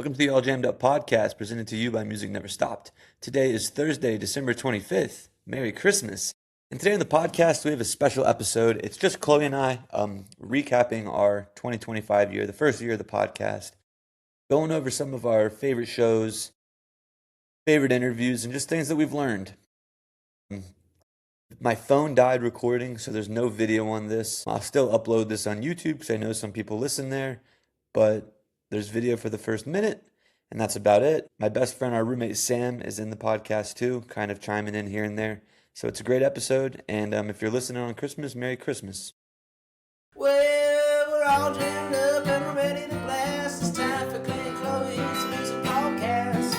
Welcome to the All Jammed Up podcast presented to you by Music Never Stopped. Today is Thursday, December 25th. Merry Christmas. And today on the podcast, we have a special episode. It's just Chloe and I recapping our 2025 year, the first year of the podcast, going over some of our favorite shows, favorite interviews, and just things that we've learned. My phone died recording, so there's no video on this. I'll still upload this on YouTube because I know some people listen there, but there's video for the first minute, and that's about it. My best friend, our roommate Sam, is in the podcast too, kind of chiming in here and there. So it's a great episode, and if you're listening on Christmas, Merry Christmas. Well, we're all jammed up and we're ready to blast. It's time for Clint and Chloe's Music Podcast.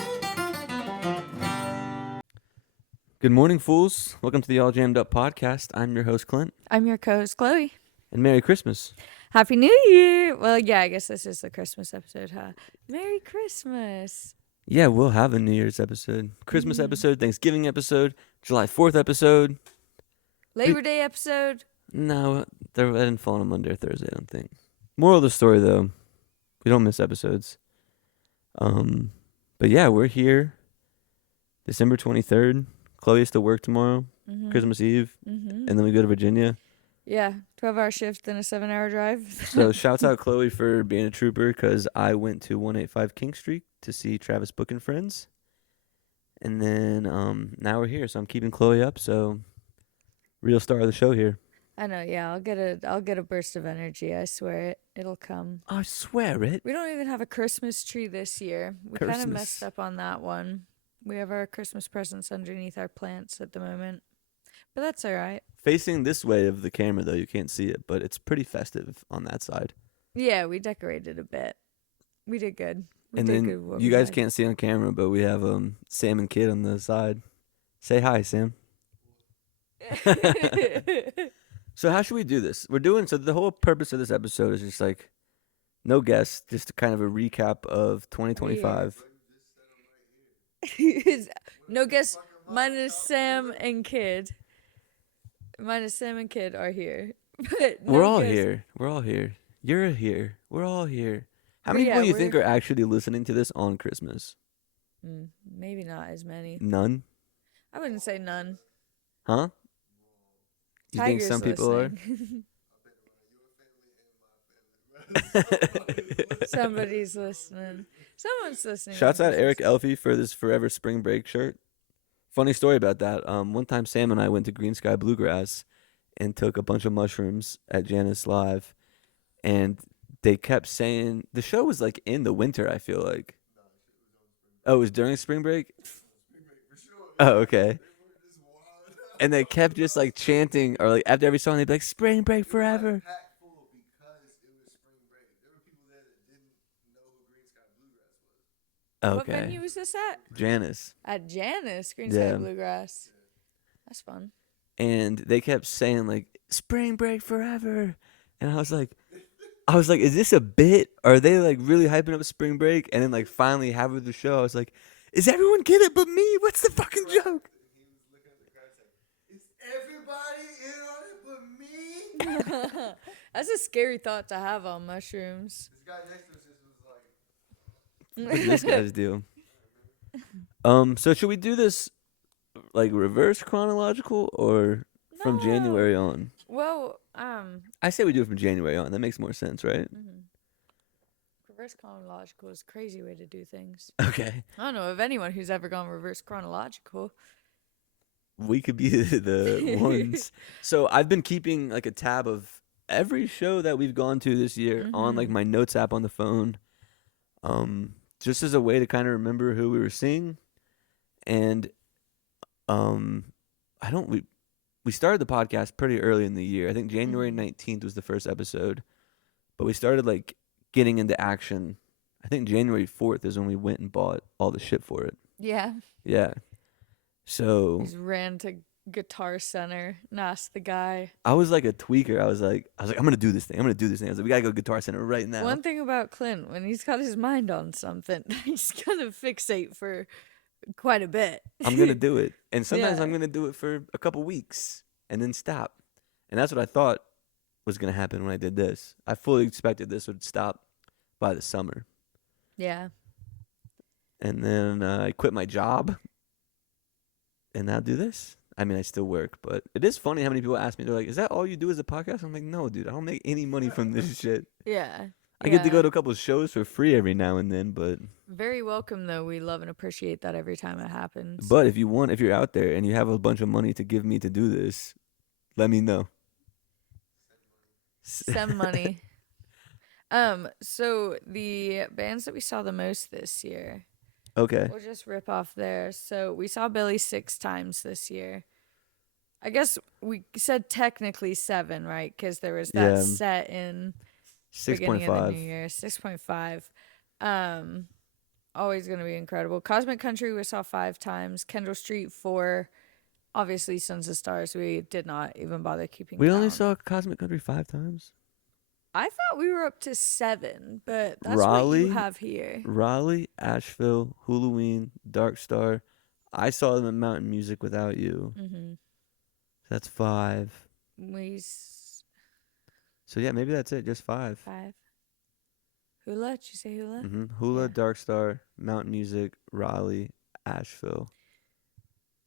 Good morning, fools. Welcome to the All Jammed Up podcast. I'm your host, Clint. I'm your co-host, Chloe. And Merry Christmas. Happy New Year! Well, yeah, I guess this is the Christmas episode, huh? Merry Christmas! Yeah, we'll have a New Year's episode, Christmas episode, Thanksgiving episode, July 4th episode. Labor Day episode. No, that didn't fall on a Monday or Thursday, I don't think. Moral of the story, though, we don't miss episodes. But yeah, we're here, December 23rd. Chloe has to work tomorrow, Christmas Eve, and then we go to Virginia. Yeah, 12-hour shift and a 7-hour drive. So shouts out Chloe for being a trooper, because I went to 185 King Street to see Travis Book and Friends. And then now we're here, so I'm keeping Chloe up. So real star of the show here. I know, yeah, I'll get a burst of energy. I swear it'll come. I swear it. We don't even have a Christmas tree this year. We kind of messed up on that one. We have our Christmas presents underneath our plants at the moment, but that's all right. Facing this way of the camera, though, you can't see it, but it's pretty festive on that side. Yeah, we decorated a bit. We did good. And then you guys can't see on camera, but we have Sam and Kid on the side. Say hi, Sam. So how should we do this? So the whole purpose of this episode is just like no guests, just kind of a recap of 2025. No guests minus Sam and Kid. Minus Sam and Kid are here. But no We're all guests. here. We're all here. You're here. We're all here. How many people do you think are actually listening to this on Christmas? Maybe not as many. None? I wouldn't say none. Huh? You think Tiger's some people are? Somebody's listening. Someone's listening. Shouts out Eric Elfie for this Forever Spring Break shirt. Funny story about that. One time Sam and I went to Green Sky Bluegrass and took a bunch of mushrooms at Janice Live, and they kept saying the show was like in the winter, I feel like. Oh, it was during spring break? Oh, okay. And they kept just like chanting, or like after every song they'd be like, "Spring break forever." Okay. What venue was this at? Janice. At Janice, Green Sky Yeah. Bluegrass. That's fun. And they kept saying like "Spring break forever," and I was like, is this a bit? Are they like really hyping up spring break? And then like finally halfway through the show, I was like, is everyone get it but me? What's the fucking joke? Is everybody in on it but me? That's a scary thought to have on mushrooms. This guy next to us just was like, What do this guys do? So should we do this like reverse chronological or from No. January on? Well, I say we do it from January on. That makes more sense, right? reverse chronological is a crazy way to do things. Okay. I don't know of anyone who's ever gone reverse chronological. We could be the ones. So I've been keeping like a tab of every show that we've gone to this year on like my notes app on the phone. Just as a way to kind of remember who we were seeing. And we started the podcast pretty early in the year. I think January 19th was the first episode. But we started like getting into action. I think January 4th is when we went and bought all the shit for it. Yeah. Yeah. So Just ran to Guitar Center and asked the guy. I was like a tweaker. I was like, I'm gonna do this thing. I was like, we gotta go to Guitar Center right now. One thing about Clint, when he's got his mind on something, he's gonna fixate for quite a bit. I'm gonna do it, and sometimes Yeah. I'm gonna do it for a couple weeks and then stop. And that's what I thought was gonna happen when I did this. I fully expected this would stop by the summer. Yeah. and then I quit my job, and now do this. I mean, I still work, but it is funny how many people ask me. They're like, "Is that all you do as a podcast?" I'm like, "No, dude. I don't make any money from this shit. Yeah. I get to go to a couple of shows for free every now and then, but Very welcome though. We love and appreciate that every time it happens. but if you're out there and you have a bunch of money to give me to do this, let me know. Send money. So the bands that we saw the most this year. Okay. We'll just rip off there. So we saw Billy 6 times this year. I guess we said technically 7, right? Because there was that set in beginning of the new year. 6.5. Always going to be incredible. Cosmic Country we saw 5 times. Kendall Street 4. Obviously Sons of Stars we did not even bother keeping We count. only saw Cosmic Country 5 times? I thought we were up to 7, but that's Raleigh, what you have here. Raleigh, Asheville, Halloween, Dark Star. I saw them at Mountain Music Without You. Mm-hmm. That's 5. So yeah, maybe that's it. Just 5. 5. Hula? Did you say Hula? Mm-hmm. Hula, Yeah. Dark Star, Mountain Music, Raleigh, Asheville.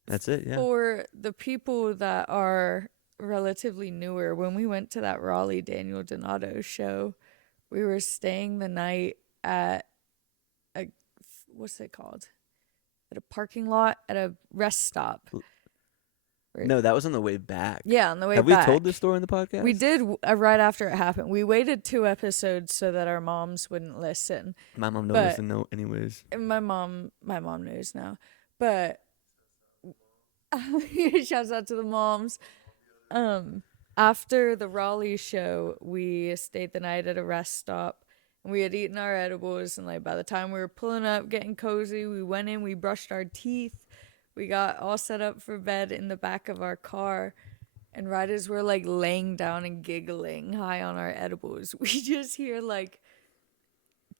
That's it. Yeah. For the people that are relatively newer, when we went to that Raleigh Daniel Donato show, we were staying the night at what's it called? At a parking lot at a rest stop. No, that was on the way back. Yeah, on the way back. Have we told this story in the podcast? We did right after it happened. We waited 2 episodes so that our moms wouldn't listen. My mom don't listen, no, anyways. My mom knows now. But shouts out to the moms. After the Raleigh show, we stayed the night at a rest stop. And we had eaten our edibles, and like by the time we were pulling up, getting cozy, we went in, we brushed our teeth. We got all set up for bed in the back of our car, and right as we're like laying down and giggling high on our edibles, we just hear like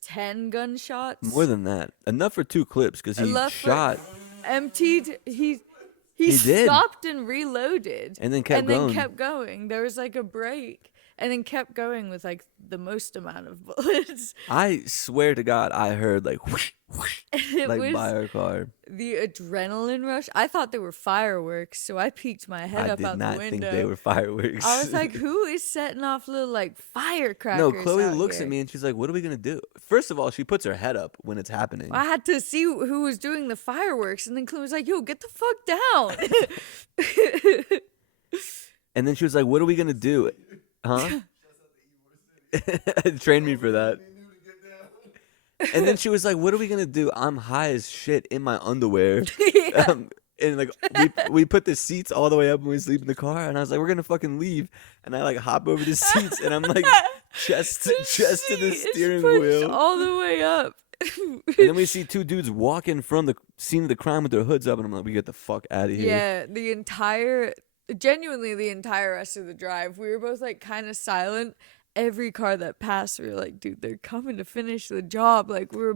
10 gunshots. More than that. Enough for 2 clips because he shot. Emptied. He stopped and reloaded. And then kept going. There was like a break. And then kept going with like the most amount of bullets. I swear to God, I heard like whoosh, whoosh, like by our car. The adrenaline rush. I thought they were fireworks, so I peeked my head up out the window. I did not think they were fireworks. I was like, "Who is setting off little like firecrackers?" No, Chloe looks here? at me and she's like, "What are we gonna do?" First of all, she puts her head up when it's happening. I had to see who was doing the fireworks, and then Chloe was like, "Yo, get the fuck down!" And then she was like, "What are we gonna do?" Huh? Train me for that. And then she was like, "What are we gonna do?" I'm high as shit in my underwear. Yeah. And like we put the seats all the way up when we sleep in the car, and I was like, "We're gonna fucking leave." And I like hop over the seats, and I'm like chest to the steering wheel, all the way up. And then we see 2 dudes walking from the scene of the crime with their hoods up, and I'm like, "We get the fuck out of here." Yeah, genuinely the entire rest of the drive, we were both like kind of silent. Every car that passed, we were like, dude, they're coming to finish the job. Like we're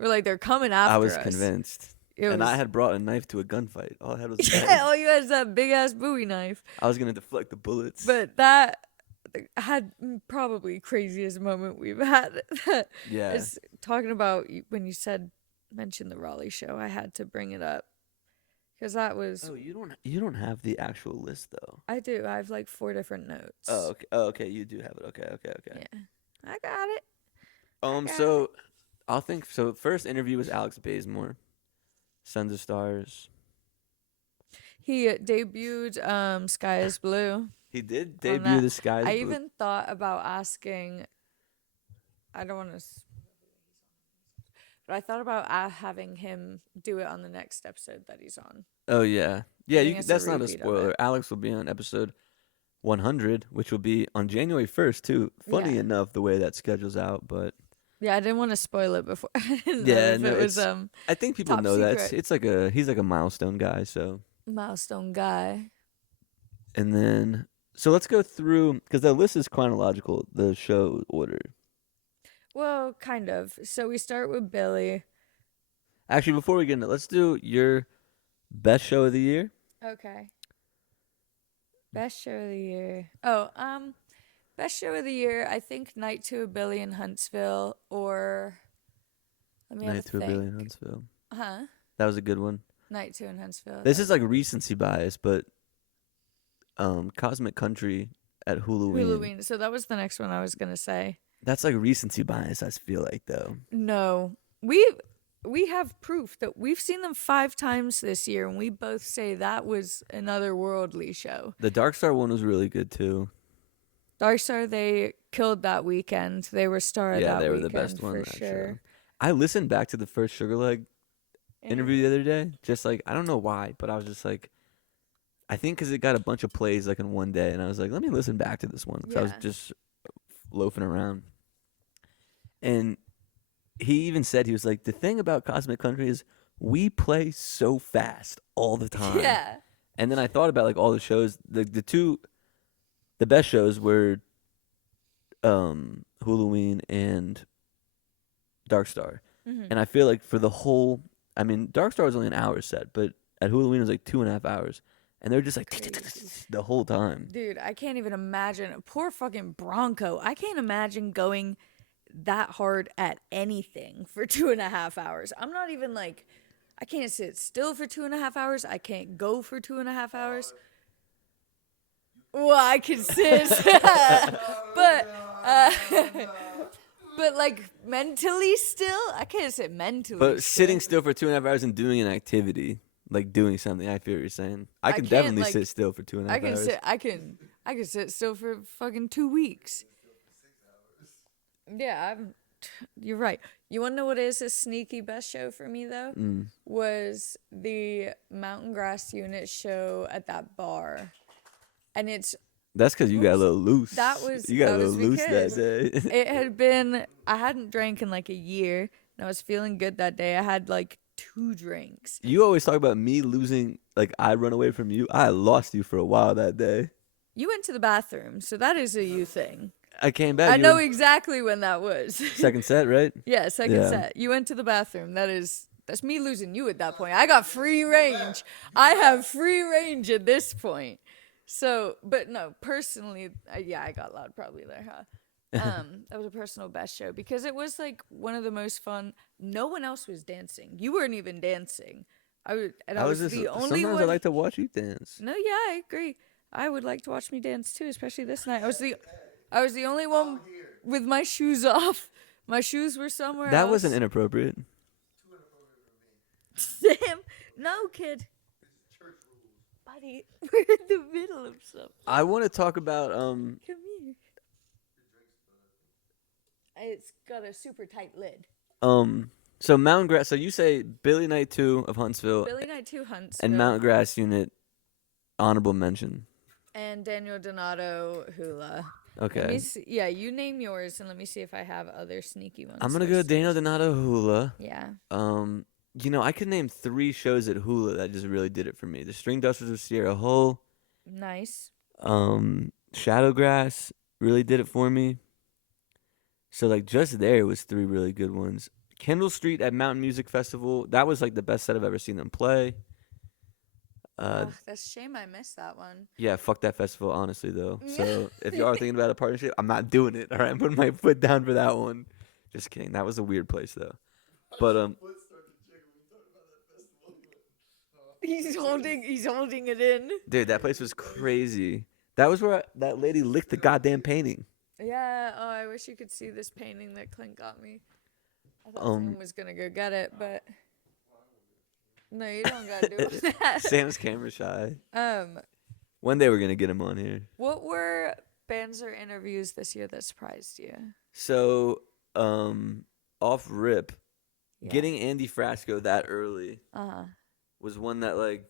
like, they're coming after us. I was convinced. I had brought a knife to a gunfight. All I had was all you had is that big ass Bowie knife. I was gonna deflect the bullets. But that had probably craziest moment we've had. Yeah. Is talking about when you mentioned the Raleigh show, I had to bring it up. Because that was... Oh, you don't have the actual list, though. I do. I have like 4 different notes. Oh, okay. Oh, okay. You do have it. Okay. Yeah. I got it. So first interview was Alex Bazemore, Sons of Stars. He debuted Sky is Blue. He did debut The Sky is Blue. I even thought about asking... I don't want to... But I thought about having him do it on the next episode that he's on. Oh, yeah. Yeah, that's not a spoiler. Alex will be on episode 100, which will be on January 1st, too. Funny enough, the way that schedule's out, but... Yeah, I didn't want to spoil it before. I think people know that. It's like he's like a milestone guy, so... Milestone guy. And then... So let's go through... Because the list is chronological, the show order. Well, kind of. So we start with Billy. Actually, before we get into it, let's do your best show of the year. Okay. Best show of the year. Best show of the year, I think Night to a Billy in Huntsville, or Let me have Night a 2 of Billy in think. Huntsville. Huh? That was a good one. Night 2 in Huntsville. This is like recency bias, but Cosmic Country at Halloween. Halloween. So that was the next one I was gonna say. That's like recency bias, I feel like, though. No, we have proof that we've seen them 5 times this year, and we both say that was an otherworldly show. The Dark Star one was really good, too. Dark Star, they killed that weekend. They were star of Yeah, that they were weekend the best one for that sure. show. I listened back to the first Sugar Leg interview the other day. Just like, I don't know why, but I was just like, I think because it got a bunch of plays like in one day, and I was like, let me listen back to this one because I was Yeah. just loafing around. And he even said, he was like, the thing about Cosmic Country is we play so fast all the time. Yeah. And then I thought about like all the shows. The best shows were Halloween and Dark Star. Mm-hmm. And I feel like for the whole, I mean, Dark Star was only an hour set, but at Halloween it was like 2.5 hours. And they're just like the whole time. Dude, I can't even imagine. Poor fucking Bronco. I can't imagine going that hard at anything for 2.5 hours. I'm not even like, I can't sit still for 2.5 hours. I can't go for 2.5 hours. Well, I can sit, but like mentally still, I can't sit mentally. But still. sitting still for 2.5 hours and doing an activity, like doing something, I feel what you're saying. I can can't, definitely like, sit still for 2.5 I can hours. sit. I can sit still for fucking 2 weeks. Yeah, you're right. You want to know what is a sneaky best show for me though? Was the Mountain Grass Unit show at that bar, and That's because you got a little loose. That was you got that a little was loose that because day. it had been, I hadn't drank in like a year, and I was feeling good that day. I had like 2 drinks. You always talk about me losing, like I run away from you. I lost you for a while that day. You went to the bathroom, so that is a you thing. I came back. I you know were- exactly when that was. Second set, right? Yeah, second Yeah. set. You went to the bathroom. That's me losing you at that point. I got free range. I have free range at this point. So, but no, personally, yeah, I got loud probably there, huh? That was a personal best show because it was like one of the most fun. No one else was dancing. You weren't even dancing. I was just the only sometimes one. I like to watch you dance. No, yeah, I agree. I would like to watch me dance too, especially this night. I was the only one with my shoes off. My shoes were somewhere That else. wasn't inappropriate. Sam, no, kid. Buddy, we're in the middle of something. I want to talk about Come here. It's got a super tight lid. so Mountain Grass. So you say Billy Night 2 of Huntsville Billy Knight 2 Huntsville. and Mountain Grass Unit honorable mention. And Daniel Donato Hula. Okay. Let me see. Yeah, you name yours and let me see if I have other sneaky ones. I'm gonna go listed. Daniel Donato Hula. Yeah. I could name 3 shows at Hula that just really did it for me. The String Dusters of Sierra Hull, Nice. Shadowgrass really did it for me. So like just there was 3 really good ones. Kendall Street at Mountain Music Festival, that was like the best set I've ever seen them play. That's a shame I missed that one. Yeah, fuck that festival, honestly though. So if you are thinking about a partnership, I'm not doing it. All right, I'm putting my foot down for that one. Just kidding. That was a weird place though. But He's holding it in. dude, that place was crazy. That was where that lady licked the goddamn painting. Yeah. Oh, I wish you could see this painting that Clint got me. I thought Sam was gonna go get it, but no, you don't gotta do that. Sam's camera shy. Um, One day we're gonna get him on here. what were bands or interviews this year that surprised you? So, off rip, Yeah. getting Andy Frasco that early Uh-huh. was one that like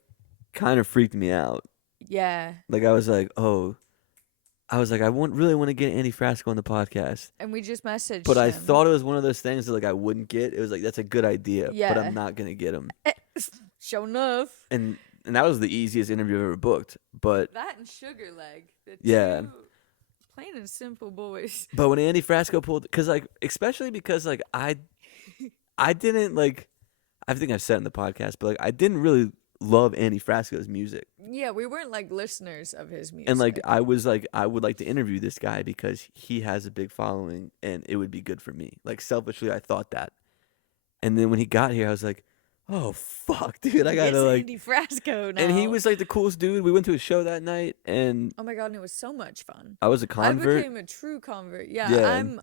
kind of freaked me out. Yeah. Like I was like, I really want to get Andy Frasco on the podcast, And we just messaged but I him. thought it was one of those things that like I wouldn't get. It was like that's a good idea, but Yeah. I'm not gonna get him. Sure enough. And that was the easiest interview I've ever booked. But That and Sugar Leg. The Yeah. two plain and simple boys. But when Andy Frasco pulled, especially because I didn't like, I think I've said it in the podcast, but like I didn't really love Andy Frasco's music, Yeah, we weren't like listeners of his music. and like I was like I would like to interview this guy because he has a big following and it would be good for me. Like selfishly, I thought that, And then when he got here, I was like, oh fuck, dude, I gotta It's like. Andy Frasco now. And he was like the coolest dude. We went to a show that night, and Oh my god, and it was so much fun. I was a I convert. became a true convert. Yeah, Yeah.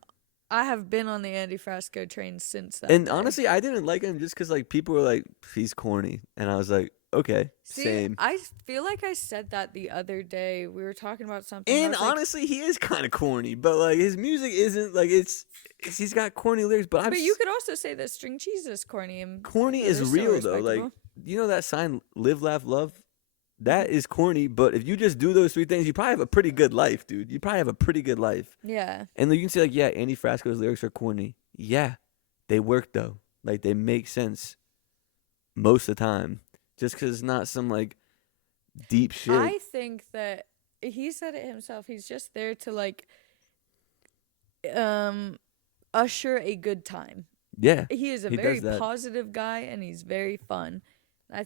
I have been on the Andy Frasco train since that. And day. honestly, I didn't like him just because like people were like, he's corny, and I was like, okay, See, same. I feel like I said that the other day. We were talking about something. I And was like, honestly, he is kind of corny, but like his music isn't like he's got corny lyrics, but but you could also say that String Cheese is corny. And corny they're is still real though. Like respectable. you know that sign, live, laugh, love. That is corny, but if you just do those 3 things, you probably have a pretty good life, dude. You probably have a pretty good life. Yeah. And you can say like, yeah, Andy Frasco's lyrics are corny. Yeah, they work though. Like they make sense most of the time, just because it's not some like deep shit. I think that he said it himself. He's just there to like usher a good time. Yeah, He is a he very does that. positive guy and he's very fun.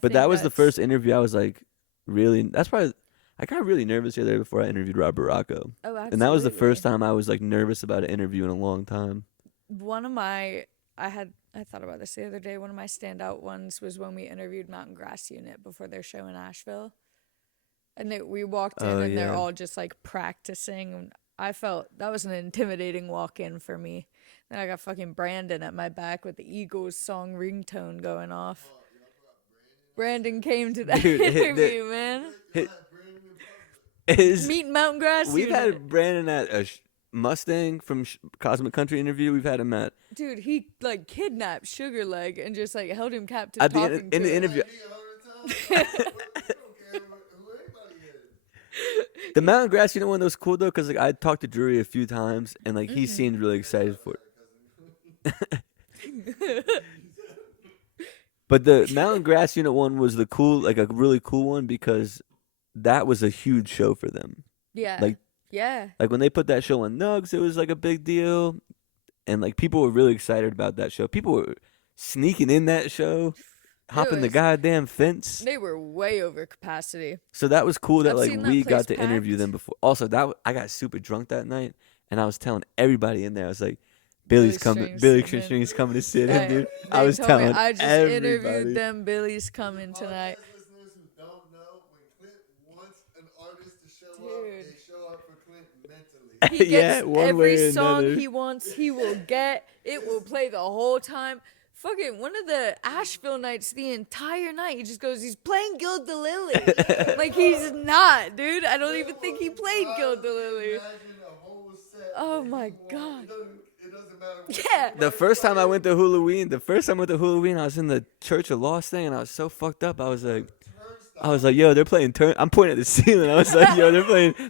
But that was the first interview I was like, really. That's probably I got really nervous the other day before I interviewed Robert Rocco, Oh, absolutely. and that was the first time I was like nervous about an interview in a long time. One of my I thought about this the other day. One of my standout ones was when we interviewed Mountain Grass Unit before their show in Asheville. And we walked in Oh, and they're yeah. all just like practicing. And I felt that was an intimidating walk in for me. Then I got fucking Brandon at my back with the Eagles song ringtone going off. Brandon came to that Dude, interview, man. Is Meet Mountain Grass we've Unit. had Brandon at a Mustang from Cosmic Country interview. We've had him at Dude, he like kidnapped Sugar Leg and just like held him captive at the talking end, to in the him. interview. The Mountain Grass Unit one was cool though, cause like I talked to Drury a few times, and like he seemed really excited for it. But the Mountain Grass Unit one was the cool, like a really cool one, because that was a huge show for them. Yeah. Like- yeah. Like when they put that show on Nugs, it was like a big deal, and like people were really excited about that show. People were sneaking in that show, hopping the was- goddamn fence. They were way over capacity. So that was cool that I've like seen that we got place to interview packed. them before. Also, I got super drunk that night, and I was telling everybody in there, I was like, Billy's coming, Billy String's coming to sit in, dude. I They was told me, telling I just everybody. interviewed them. Billy's coming tonight. Listeners who don't know, when Clint wants an artist to show up, Dude. they show up for Clint mentally. He Yeah, gets one way every or song another. he wants, he will get. It will play the whole time. Fucking one of the Asheville nights, the entire night, he just goes, he's playing Gild the Lily. Like, he's not, dude. I don't even think he played Gild the Lily. Imagine a whole set Oh that my you want. God. It doesn't matter what Yeah. The first time I went to Halloween, I was in the Church of Lost thing, and I was so fucked up. I was like, yo, they're playing turn. I'm pointing at the ceiling. I was like, yo,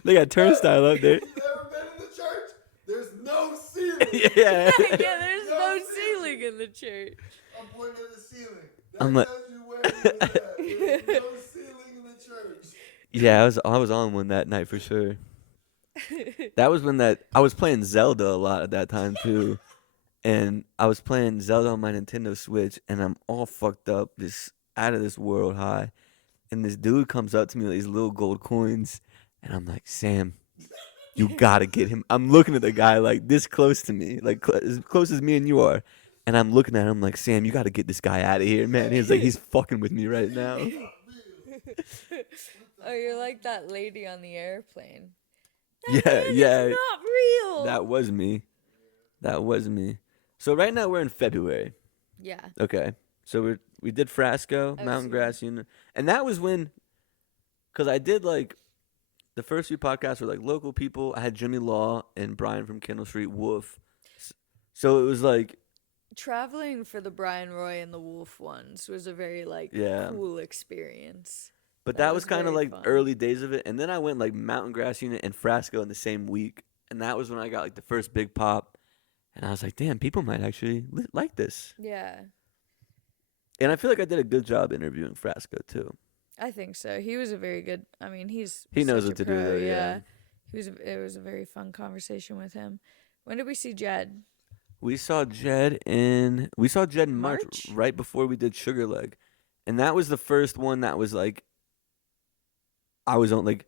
they got Turnstile up there. You've ever been in the church? There's no ceiling. Yeah. Yeah, there's no ceiling in the church. I'm pointing at the ceiling. That I'm like- tells you where he was at. There's no ceiling in the church. Yeah, I was on one that night for sure. That was when I was playing Zelda a lot at that time too, and I was playing Zelda on my Nintendo Switch, and I'm all fucked up, just out of this world high, and this dude comes up to me with these little gold coins, and I'm like, Sam, you gotta get him. I'm looking at the guy like this close to me, like as close as me and you are, and I'm looking at him like, Sam, you gotta get this guy out of here, man. He's like, he's fucking with me right now. Oh, you're like that lady on the airplane. Yeah, yeah. It's not real. That was me. That was me. So right now we're in February. Yeah. Okay. So we did Frasco, Oh, Mountain sweet. Grass Unit, and that was when, cause I did like, the first few podcasts were like local people. I had Jimmy Law and Brian from Kendall Street Wolf. So it was like, Traveling for the Brian Roy and the Wolf ones was a very like Yeah. cool experience. but That that was was kind of very like fun. early days of it, and then I went like Mountain Grass Unit and Frasco in the same week, and that was when I got like the first big pop, and I was like, damn, people might actually like this. Yeah, And I feel like I did a good job interviewing Frasco too. I think so. He was a very good. I mean, He knows such a what to do, pro, though, yeah. It was a very fun conversation with him. When did we see Jed? We saw Jed in March, March? right before we did Sugar Leg, and that was the first one that was like, I was on like,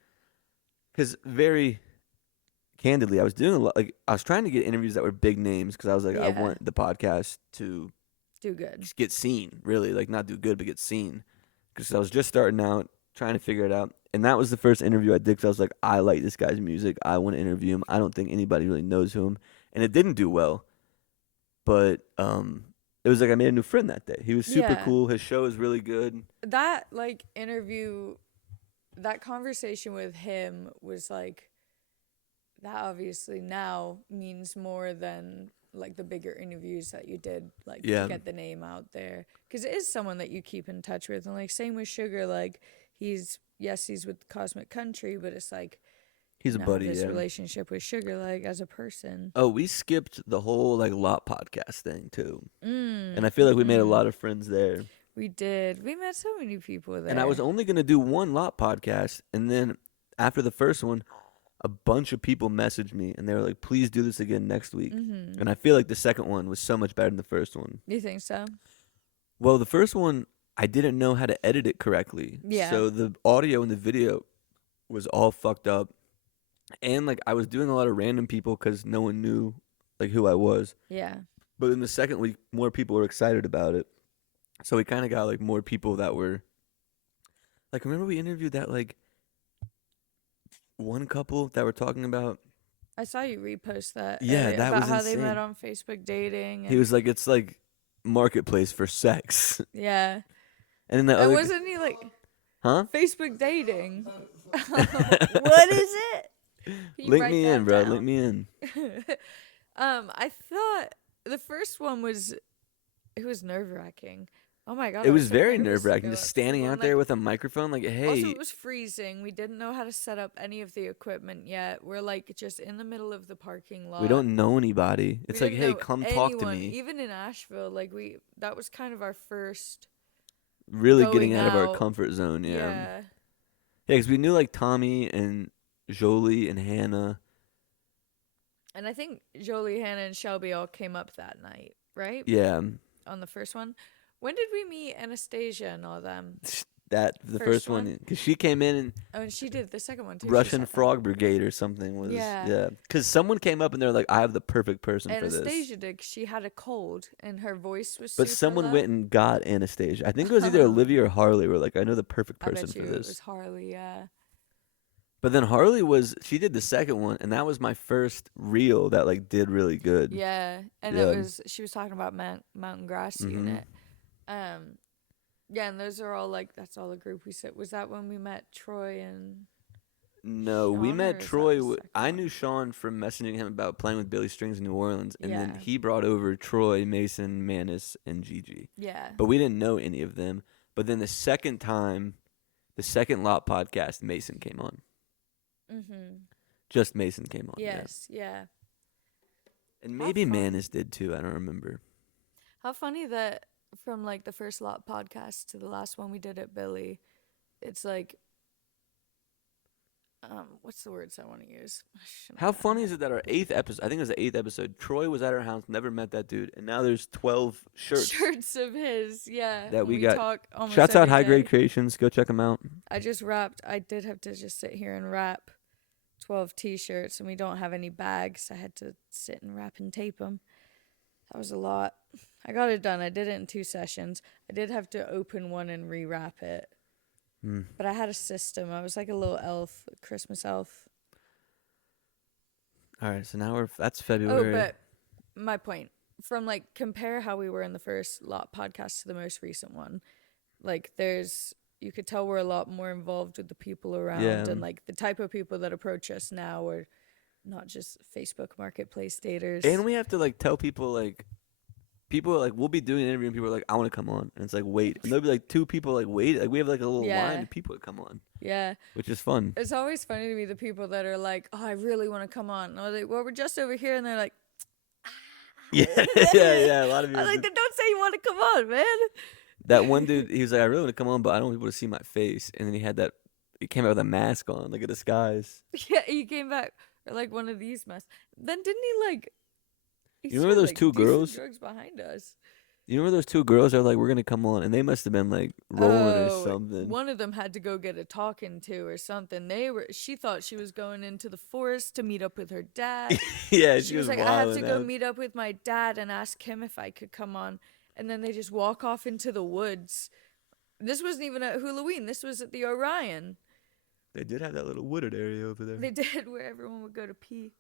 because very candidly, I was doing a lot. Like I was trying to get interviews that were big names because I was like, I Yeah. want the podcast to Do good. just get seen, really, like not do good, but get seen. Because I was just starting out, trying to figure it out. And that was the first interview I did because I was like, I like this guy's music. I want to interview him. I don't think anybody really knows him. And it didn't do well. But it was like I made a new friend that day. He was super Yeah. cool. His show is really good. That like interview, that conversation with him was like, that obviously now means more than like the bigger interviews that you did, like Yeah. to get the name out there, because it is someone that you keep in touch with. And like same with Sugar, like he's with Cosmic Country, but it's like He's a now buddy, this yeah. relationship with Sugar, like as a person. Oh, we skipped the whole like lot podcast thing too. Mm, And I feel like we made a mhm. lot of friends there. We did. We met so many people there. And I was only going to do one lot podcast. And then after the first one, a bunch of people messaged me and they were like, please do this again next week. Mm-hmm. And I feel like the second one was so much better than the first one. You think so? Well, the first one, I didn't know how to edit it correctly. Yeah. So the audio and the video was all fucked up. And like I was doing a lot of random people because no one knew like who I was. Yeah. But in the second week, more people were excited about it. So we kind of got like more people that were like, remember we interviewed that like one couple that were talking about, I saw you repost that. Yeah, that about was how they met insane. on Facebook dating. he was like, it's like marketplace for sex. yeah. And then the And other, wasn't he like huh? Facebook dating? What is it? Can you Link write me that in, bro. down? Link me in. I thought the first one was, it was nerve-wracking. Oh my god. It I was so very nervous to nerve-wracking go just up to standing people out and, there like, with a microphone like, hey. Also, it was freezing. We didn't know how to set up any of the equipment yet. We're like just in the middle of the parking lot. We don't know anybody. We It's like, didn't hey, know come talk to anyone. me. Even in Asheville, like that was kind of our first. Really going getting out of our out. comfort zone, yeah. Yeah. Yeah, because we knew like Tommy and Jolie and Hannah. And I think Jolie, Hannah, and Shelby all came up that night, right? Yeah, On the first one. When did we meet Anastasia and all them? that the First first one, one? because she came in and Oh, and she did the second one too. She Russian said that. Frog Brigade or something was, Yeah. yeah. Because someone came up and they're like, I have the perfect person for this. Anastasia did. 'Cause she had a cold and her voice was. But super someone low. went and got Anastasia. I think it was either Olivia or Harley. Were like, I know the perfect I person bet for you this. it was Harley. Yeah. But then Harley she did the second one, and that was my first reel that like did really good. Yeah, and Yeah. she was talking about Mountain Grass Mhm. Unit. Yeah, and those are all like, that's all the group we said. Was that when we met Troy and? No, we Sean, or met is that Troy. the second I one? knew Sean from messaging him about playing with Billy Strings in New Orleans, and then Yeah. he brought over Troy, Mason, Manis, and Gigi. Yeah. But we didn't know any of them. But then the second lot podcast, Mason came on. Mm-hmm. Just Mason came on. yeah. Yes. Yeah. And How maybe fun. Manis did too. I don't remember. How funny that from like the first lot podcast to the last one we did at Billy, it's like, what's the words I want to use? How funny is it that our 8th episode, I think it was the 8th episode, Troy was at our house, never met that dude, and now there's 12 shirts. Shirts of his, yeah. That and we got. talk almost Shouts out every High Grade day. Creations. Go check them out. I just wrapped. I did have to just sit here and wrap 12 T-shirts, and we don't have any bags. I had to sit and wrap and tape them. That was a lot. I got it done. I did it in 2 sessions. I did have to open one and rewrap it, but I had a system. I was like a little elf, a Christmas elf. All right, so now that's Oh, February. but my point, from like compare how we were in the first lot podcast to the most recent one, like you could tell we're a lot more involved with the people around, Yeah. and like the type of people that approach us now are not just Facebook Marketplace daters. And we have to like tell people we'll be doing an interview and people are like, I want to come on, and it's like wait, and there'll be like 2 people like wait, like we have like a little Yeah. line of people that come on, Yeah, which is fun. it's always funny to me, the people that are like, oh, I really want to come on. And I was like, well, we're just over here, and they're like, Yeah, yeah. A lot of I people. was like, then don't say you want to come on, man. That one dude, he was like, I really want to come on, but I don't want people to see my face, and then he came out with a mask on, like a disguise. Yeah, he came back, or like one of these masks. Then didn't he like? He You remember threw, those like, 2 decent girls? drugs behind us. You remember those 2 girls that were like, we're gonna come on, and they must have been like rolling Oh, or something. One of them had to go get a talking to or something. She thought she was going into the forest to meet up with her dad. Yeah, She was like, I have to wilding go out. meet up with my dad and ask him if I could come on. and then they just walk off into the woods. This wasn't even at Halloween. This was at the Orion. They did have that little wooded area over there. They did, where everyone would go to pee.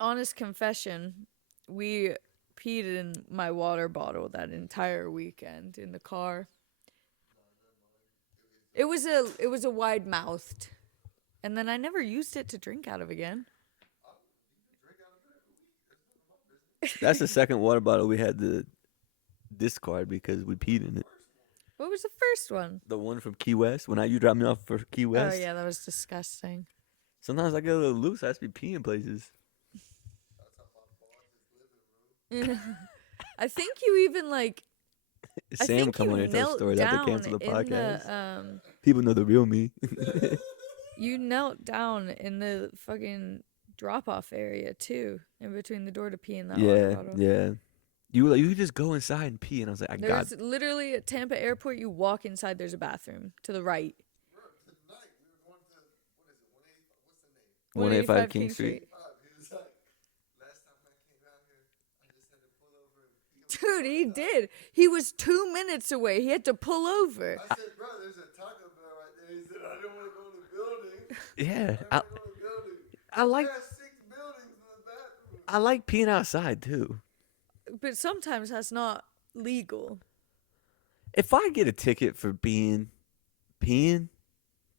Honest confession, we peed in my water bottle that entire weekend in the car. It was a wide mouthed, and then I never used it to drink out of again. That's the second water bottle we had to discard because we peed in it. What was the first one? The one from Key West, when you dropped me off for Key West. Oh yeah, that was disgusting. Sometimes I get a little loose. I have to be peeing places. I think you even like. I Sam think come you on here and tell knelt stories. I have to down cancel the in podcast. People know the real me. You knelt down in the fucking drop-off area too, in between the door to pee in that water bottle. Yeah. You were like, you could just go inside and pee, and I was like, There's literally at Tampa Airport. You walk inside, there's a bathroom to the right. Tonight we were going to, what is it, 185? What's the name? 185 King Street. He was like, last time I came out here, I just had to pull over and pee. Dude, he did. He was 2 minutes away. He had to pull over. I said, bro, there's a Taco Bell right there. He said, I don't want to go in the building. Yeah. I don't want to go in the building. I like There are 6 buildings in the bathroom. I like peeing outside too. But sometimes that's not legal. If I get a ticket for peeing,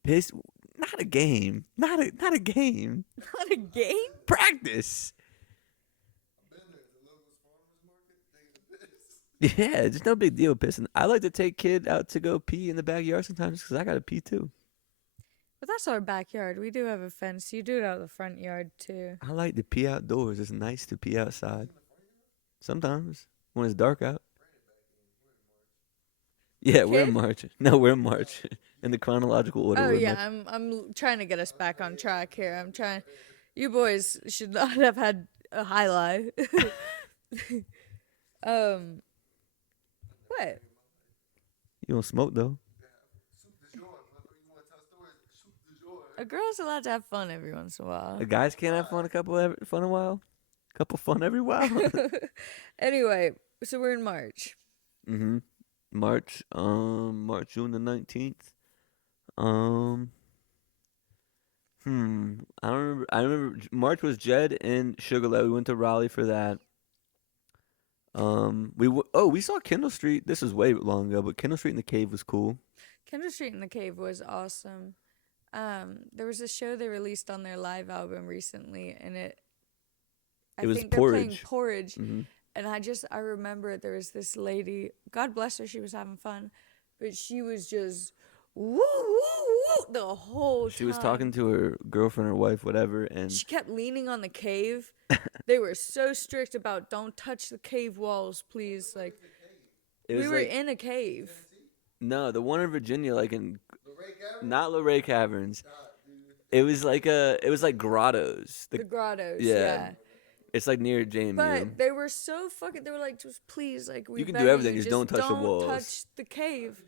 piss, not a game. Not a game. Not a game? Practice. I've been there at the local farmer's market taking a piss. Yeah, just no big deal pissing. I like to take kid out to go pee in the backyard sometimes because I got to pee too. But that's our backyard. We do have a fence. You do it out the front yard too. I like to pee outdoors. It's nice to pee outside. Sometimes when it's dark out. Yeah, we're in Kid? March. No, we're in March. In the chronological order. Oh we're in yeah, I'm trying to get us back on track here. I'm trying. You boys should not have had a highlight. What? You don't smoke though. A girl's allowed to have fun every once in a while. The guys can't have fun fun a while. Couple fun every while. Anyway, so we're in March. March, June the 19th. I don't remember. I remember March was Jed and Sugarloaf. We went to Raleigh for that. We saw Kendall Street. This was way long ago, but Kendall Street in the Cave was cool. Kendall Street in the Cave was awesome. There was a show they released on their live album recently, and I was think they're playing Porridge. Porridge. And I remember there was this lady, God bless her, she was having fun, but she was just woo, woo, woo the whole time. She was talking to her girlfriend or wife, whatever, and She kept leaning on the cave. They were so strict about don't touch the cave walls, please. Like, we were in a cave. No, the one in Virginia, like in not Luray Caverns. It was like grottos. The grottos, yeah. yeah. It's like near JMU. But they were so fucking. They were like, just please, like we. You can beg do everything, you, just don't touch the walls. Touch the cave.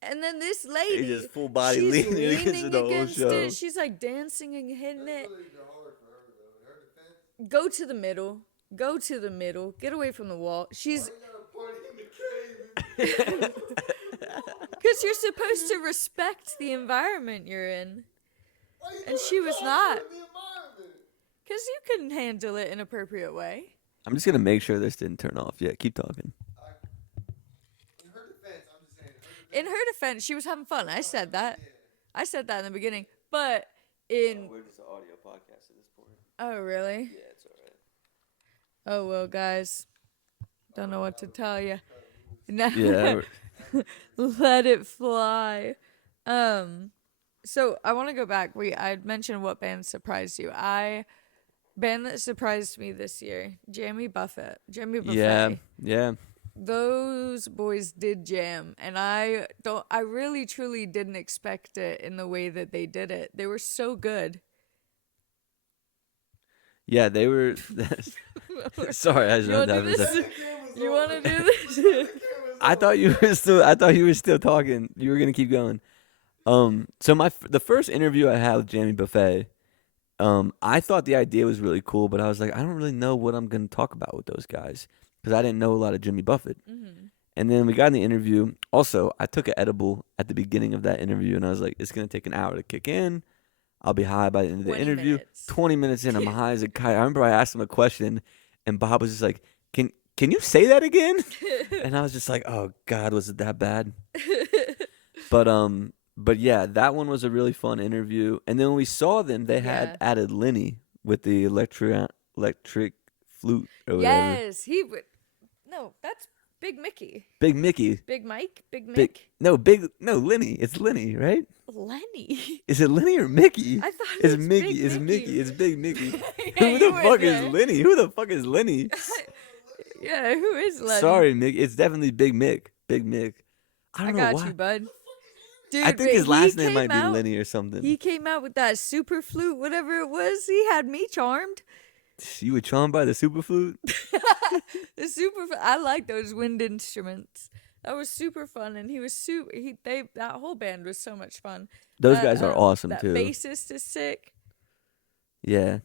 And then this lady, just full body she's leaning against the whole show. it. She's like dancing and hitting it. Go to the middle. Go to the middle. Get away from the wall. She's. Because you're supposed to respect the environment you're in. And she was not. Because you couldn't handle it in an appropriate way. I'm just gonna make sure this didn't turn off. Yeah, keep talking. In her defense, she was having fun. I said that. I said that in the beginning. But in. We're just an audio podcast at this point. Oh, really? Yeah, it's alright. Oh, well, guys. Don't know what to tell you. No. Yeah. Let it fly. So I want to go back. I mentioned what band surprised you. Band that surprised me this year, Jamie Buffett. Yeah. Those boys did jam, and I really truly didn't expect it in the way that they did it. They were so good. Yeah, they were. Sorry, I just You want to do this? You want to do this? I thought you were still talking. You were gonna keep going. So the first interview I had with Jamie Buffet, I thought the idea was really cool, but I was like, I don't really know what I'm gonna talk about with those guys because I didn't know a lot of Jimmy Buffett. Mm-hmm. And then we got in the interview. Also, I took an edible at the beginning of that interview, and I was like, it's gonna take an hour to kick in. I'll be high by the end of the 20 interview. minutes. 20 minutes in, I'm high as a kite. I remember I asked him a question, and Bob was just like, "Can you say that again?" And I was just like, "Oh God, was it that bad?" But yeah, that one was a really fun interview. And then when we saw them, they had Yeah. added Lenny with the electric flute or whatever. Yes, he would. No, that's Big Mickey. Big Mickey. Big Mike? Big Mick? No, Lenny. It's Lenny, right? Lenny. Is it Lenny or Mickey? I thought it It's was Mickey. Big It's Mickey. Mickey. It's Big Mickey. Yeah, Who you the were fuck there. is Lenny? Who the fuck is Lenny? Yeah, who is Lenny? Sorry, Mick. It's definitely Big Mick. Big Mick. I I don't know got why. you, bud. Dude, I think but his last he name might be came out- Lenny or something. He came out with that super flute, whatever it was. He had me charmed. You were charmed by the super flute? The super. I like those wind instruments. That was super fun, and he was super. That whole band was so much fun. Those That, guys are awesome that too. bassist is sick. Yeah.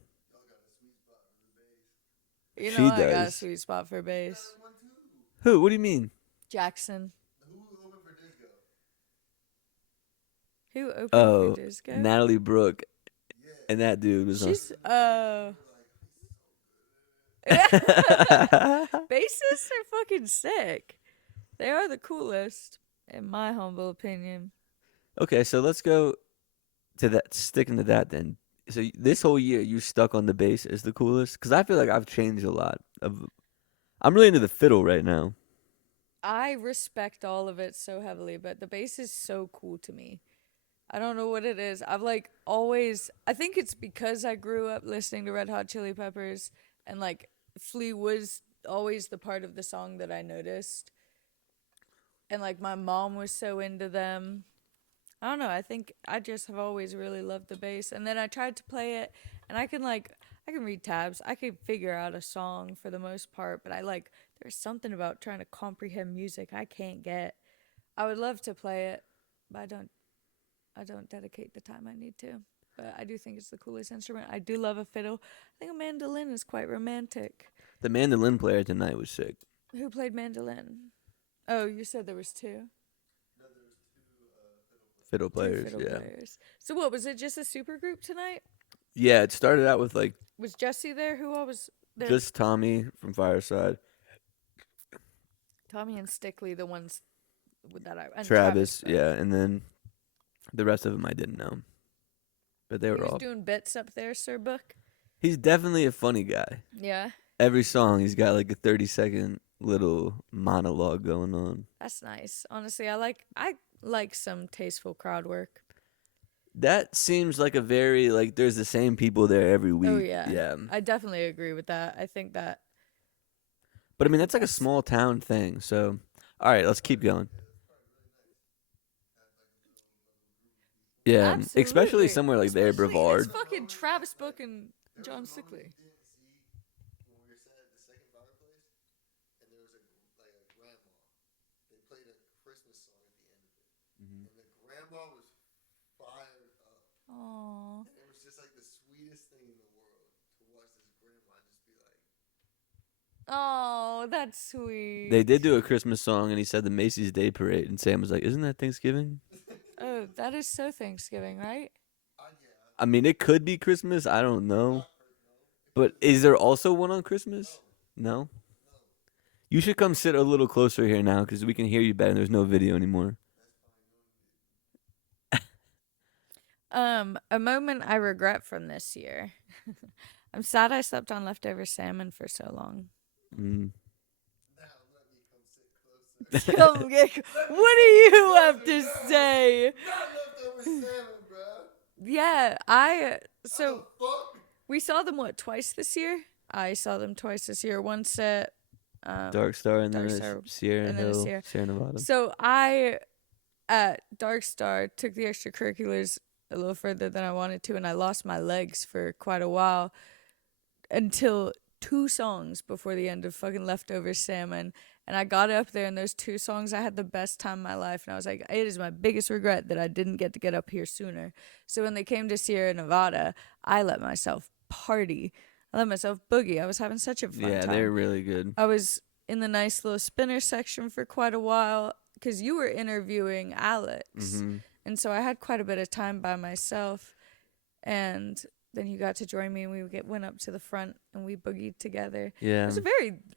You know, She I got a does. sweet spot for bass. Who? What do you mean? Jackson. Who opened for Disco? Who opened Oh, for Disco? Natalie Brooke. And that dude was She's on. bassists are fucking sick. They are the coolest, in my humble opinion. Okay, so let's go to that. Sticking to that then. So this whole year you stuck on the bass as the coolest? Because I feel like I've changed a lot. I'm really into the fiddle right now. I respect all of it so heavily, but the bass is so cool to me. I don't know what it is. I've like always. I think it's because I grew up listening to Red Hot Chili Peppers, and like Flea was always the part of the song that I noticed. And like my mom was so into them. I don't know. I think I just have always really loved the bass. And then I tried to play it, and I can read tabs. I can figure out a song for the most part, but there's something about trying to comprehend music I can't get. I would love to play it, but I don't dedicate the time I need to. But I do think it's the coolest instrument. I do love a fiddle. I think a mandolin is quite romantic. The mandolin player tonight was sick. Who played mandolin? Oh, you said there was two. Fiddle Two players, fiddle yeah. players. So what, was it just a super group tonight? Yeah, it started out with like Was Jesse there? Who all was there? just Tommy from Fireside, Tommy and Stickley, the ones with that and Travis, right? yeah, and then the rest of them I didn't know, but they He were was all. doing bits up there, Sir Book. He's definitely a funny guy. Yeah, Every song he's got like a 30-second little monologue going on. that's nice. Honestly, I like some tasteful crowd work. That seems like a very like there's the same people there every week. Oh yeah, Yeah. I definitely agree with that. I think that But I mean that's like a small town thing. So all right, let's keep going. Yeah, especially Absolutely. somewhere like there, Especially- Brevard. It's fucking Travis Book and John Stickley. Didn't see when we were sat at the second fireplace, and there was a grandma. They played a Christmas song at the end of it, and the grandma was fired up. Aww. And it was just like the sweetest thing in the world to watch this grandma just be like, Oh, that's sweet. They did do a Christmas song, and he said the Macy's Day Parade, and Sam was like, "Isn't that Thanksgiving?" Oh, that is so Thanksgiving, right? I mean, it could be Christmas. I don't know. But is there also one on Christmas? No. You should come sit a little closer here now, because we can hear you better. And there's no video anymore. A moment I regret from this year. I'm sad I slept on leftover salmon for so long. Mm. now let me come sit closer. Come get, what do you have to say? Not leftover salmon, bro. Yeah, so Fuck. we saw them twice this year? I saw them twice this year. Once at Dark Star and then Dark Star, Sierra and then a Hill, Sierra. Sierra Nevada. So I at Dark Star took the extracurriculars a little further than I wanted to, and I lost my legs for quite a while until 2 songs before the end of fucking Leftover Salmon. And I got up there, and those 2 songs, I had the best time of my life. And I was like, it is my biggest regret that I didn't get to get up here sooner. So when they came to Sierra Nevada, I let myself party. I let myself boogie. I was having such a fun Yeah, time. they're really good. I was in the nice little spinner section for quite a while because you were interviewing Alex. Mm-hmm. And so I had quite a bit of time by myself. And then you got to join me, and we went up to the front, and we boogied together. Yeah,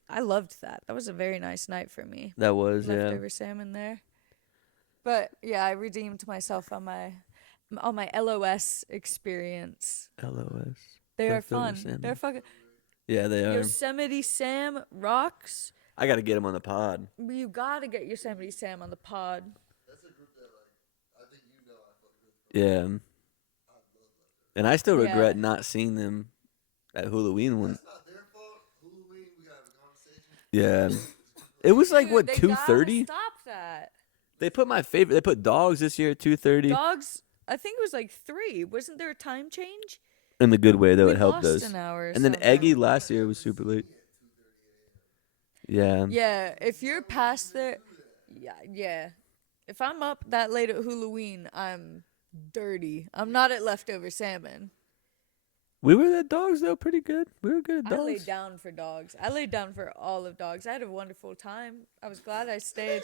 I loved that. That was a very nice night for me. that was Leftover salmon there. But yeah, I redeemed myself on my LOS experience. LOS. They are Leftover fun. salmon. They're fucking Yeah, they are. Yosemite Sam rocks. I got to get them on the pod. You gotta get Yosemite Sam on the pod. That's a group that I think I fuck with. Yeah, I love that. and I still regret Yeah. not seeing them at Halloween one. That's not their fault. Halloween, we gotta have a conversation. Yeah, it was like Dude, what they 2:30. gotta Stop that. They put dogs this year at 2:30. Dogs. I think it was like 3. Wasn't there a time change? In the good way though, We it helped lost us. an hour. Or And then something. Eggy last year was super late. Yeah. Yeah, if you're past there, yeah. If I'm up that late at Halloween, I'm dirty. I'm not at Leftover Salmon. We were at dogs though, pretty good. We were good at I dogs. laid down for dogs. I laid down for all of dogs. I had a wonderful time. I was glad I stayed,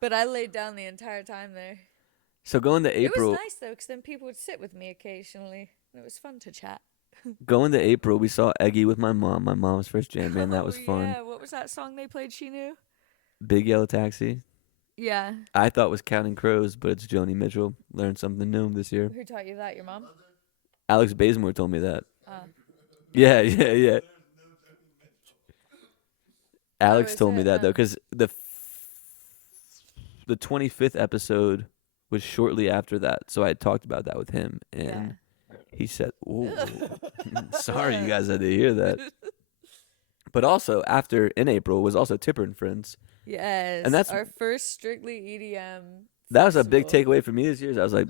but I laid down the entire time there. So going to April, It was nice though, because then people would sit with me occasionally. And it was fun to chat. going to April, we saw Eggy with my mom. My mom's first jam band. That was Oh, fun. Yeah, what was that song they played? She knew. Big Yellow Taxi. Yeah. I thought it was Counting Crows, but it's Joni Mitchell. Learned something new this year. Who taught you that? Your mom? Alex Bazemore told me that. Ah. Yeah. Alex is told me it? that though, because the 25th episode was shortly after that, so I had talked about that with him, and he said, "Ooh, sorry, you guys had to hear that." But also in April was also Tipper and Friends. Yes. And that's- our first strictly EDM. That was a big festival. takeaway for me this year. I was like,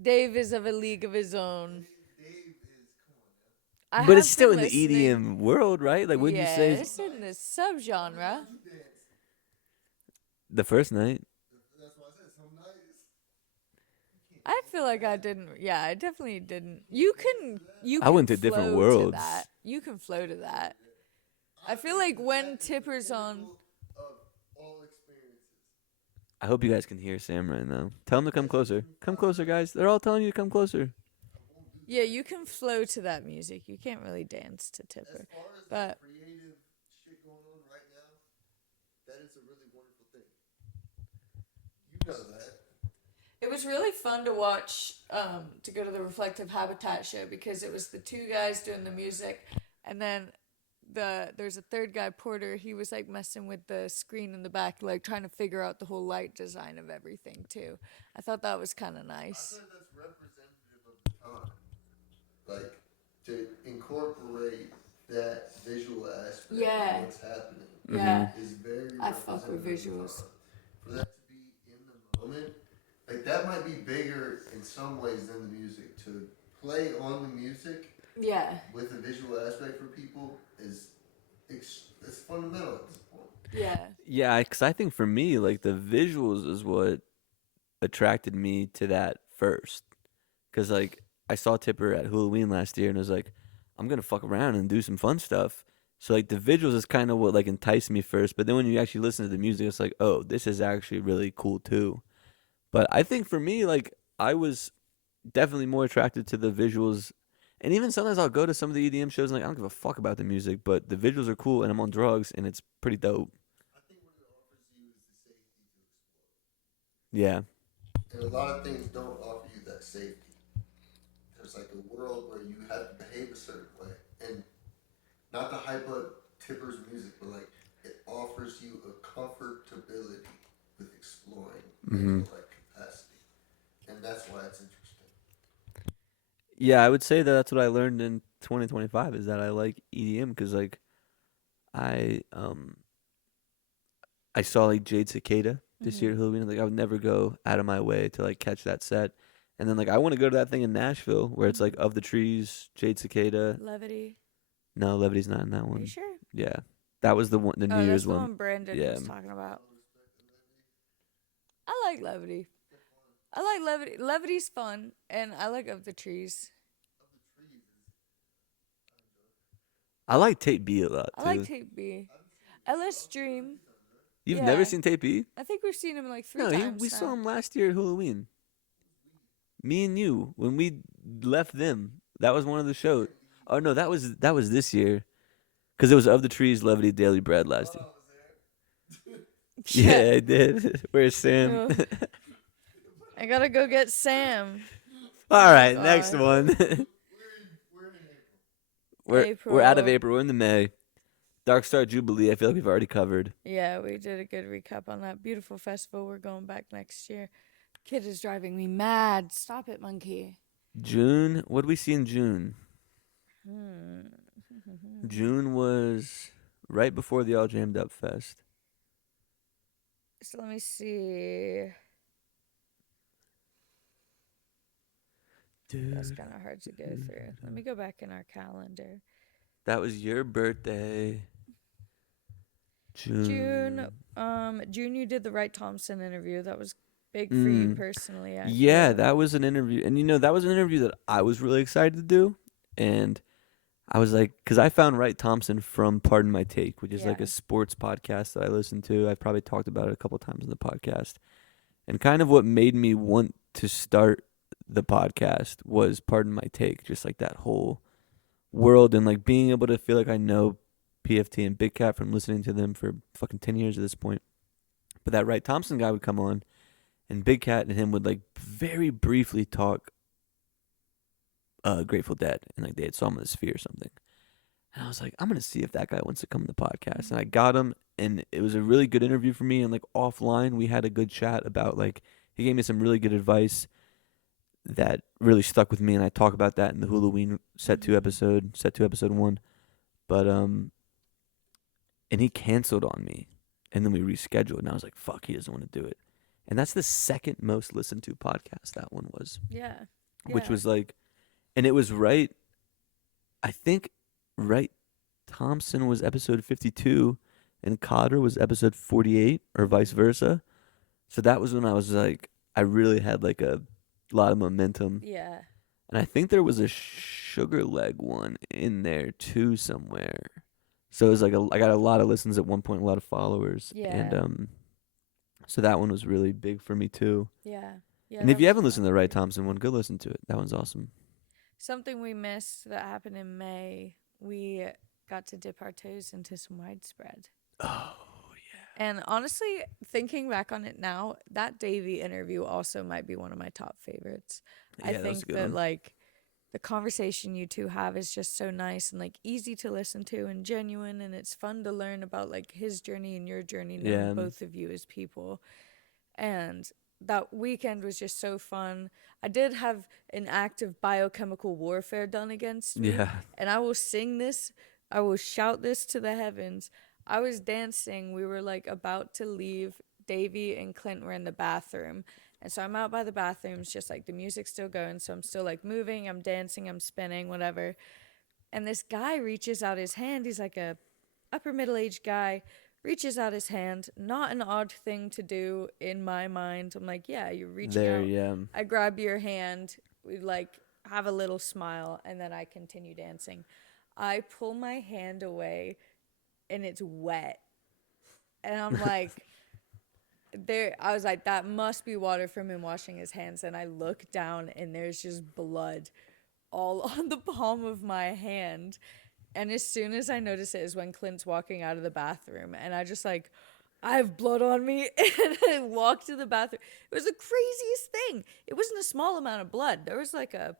Dave is of a league of his own. I but have it's still been in the EDM world, right? Like, wouldn't you say it's in the subgenre. the first night? I feel like I didn't. Yeah, I definitely didn't. You can. I went to different flow worlds. To that. You can flow to that. I feel like when Tipper's on. I hope you guys can hear Sam right now. Tell him to come closer. Come closer, guys. They're all telling you to come closer. Yeah, you can flow to that music. You can't really dance to Tipper. But Creative shit going on right now, that is a really wonderful thing. You know that. it was really fun to watch, to go to the Reflective Habitat show because it was the 2 guys doing the music, and then there's a third guy, Porter. He was like messing with the screen in the back, like trying to figure out the whole light design of everything too. I thought that was kind of nice. I think that's representative of the time. Like, to incorporate that visual aspect Yeah. of what's happening Yeah, is very I fuck with representative of the visuals. time. For that to be in the moment, like, that might be bigger in some ways than the music. To play on the music Yeah, with a visual aspect for people is it's fundamental at this point. yeah, Yeah, because I think for me, like, the visuals is what attracted me to that first. Because, like, I saw Tipper at Halloween last year, and I was like, I'm going to fuck around and do some fun stuff. So, like, the visuals is kind of what, like, enticed me first. But then when you actually listen to the music, it's like, oh, this is actually really cool, too. But I think for me, like, I was definitely more attracted to the visuals. And even sometimes I'll go to some of the EDM shows and, like, I don't give a fuck about the music, but the visuals are cool, and I'm on drugs, and it's pretty dope. I think what it offers you is the safety to explore. Yeah. And a lot of things don't offer you that safety. There's like a world where you have to behave a certain way. And not to hype up Tipper's music, but like it offers you a comfortability with exploring mental like capacity. And that's why it's interesting. Yeah, I would say that that's what I learned in 2025 is that I like EDM because like I saw like Jade Cicada this year at Halloween. Like I would never go out of my way to like catch that set, And then like I want to go to that thing in Nashville where it's like Of the Trees, Jade Cicada. Levity. No, Levity's not in that Are one. you sure? Yeah, that was the one, the New Oh, Year's that's the one. one Brandon Yeah. was talking about. I like Levity. I like Levity. Levity's fun, and I like Of the Trees. I like Tape B a lot too. I like Tape B. LS Dream. You've yeah. never seen Tape B? I think we've seen him like 3 No, times we now. saw him last year at Halloween. Me and you when we left them. That was one of the shows. Oh no, that was this year, because it was Of the Trees, Levity, Daily Bread last year. Yeah, I did. Where's Sam? Yeah. I gotta go get Sam. All right, God. next one. We're out of April. We're into May. Dark Star Jubilee. I feel like we've already covered. Yeah, we did a good recap on that beautiful festival. We're going back next year. Kid is driving me mad. Stop it, monkey. June. What did we see in June? Hmm. June was right before the All Jammed Up Fest. So let me see. That's kind of hard to go through. Let me go back in our calendar. That was your birthday. June. June, you did the Wright Thompson interview. That was big for you personally. I Yeah, feel. that was an interview. And, that was an interview that I was really excited to do. And I was like, because I found Wright Thompson from Pardon My Take, which is like Yeah. a sports podcast that I listen to. I've probably talked about it a couple times in the podcast. And kind of what made me want to start the podcast was Pardon My Take, just like that whole world and like being able to feel like I know PFT and Big Cat from listening to them for fucking 10 years at this point. But that Wright Thompson guy would come on and Big Cat and him would like very briefly talk Grateful Dead, and like they had saw him in the Sphere or something. And I was like, I'm gonna see if that guy wants to come to the podcast. And I got him, and it was a really good interview for me. And like offline, we had a good chat about like he gave me some really good advice that really stuck with me, and I talk about that in the Halloween set 2 episode 1. But and he canceled on me, and then we rescheduled, and I was like, fuck, he doesn't want to do it. And that's the second most listened to podcast that one was. Yeah. Which Yeah. was like, and it was right. I think Wright Thompson was episode 52 and Cotter was episode 48 or vice versa. So that was when I was like, I really had like a lot of momentum. Yeah. And I think there was a Sugar Leg one in there too somewhere. So it was like I got a lot of listens at one point, a lot of followers. Yeah. And so that one was really big for me too. Yeah. Yeah. And if that you was haven't listened to the fun. Wright Thompson one, go listen to it. That one's awesome. Something we missed that happened in May, we got to dip our toes into some widespread. Oh, And honestly, thinking back on it now, that Davey interview also might be one of my top favorites. yeah. I that was a think good that one. like the conversation you two have is just so nice and like easy to listen to and genuine, and it's fun to learn about like his journey and your journey, knowing Yeah. both of you as people. And that weekend was just so fun. I did have an act of biochemical warfare done against me. Yeah. And I will sing this, I will shout this to the heavens. I was dancing. We were like about to leave. Davey and Clint were in the bathroom. And so I'm out by the bathrooms, just like the music's still going. So I'm still like moving, I'm dancing, I'm spinning, whatever. And this guy reaches out his hand. He's like a upper middle-aged guy, reaches out his hand. Not an odd thing to do in my mind. I'm like, yeah, you're reaching There, out. yeah. I grab your hand. We like have a little smile, and then I continue dancing. I pull my hand away, and it's wet. And I'm like, I was like, that must be water from him washing his hands. And I look down, and there's just blood all on the palm of my hand. And as soon as I notice it is when Clint's walking out of the bathroom, and I just like, I have blood on me, and I walk to the bathroom. It was the craziest thing. It wasn't a small amount of blood. There was like A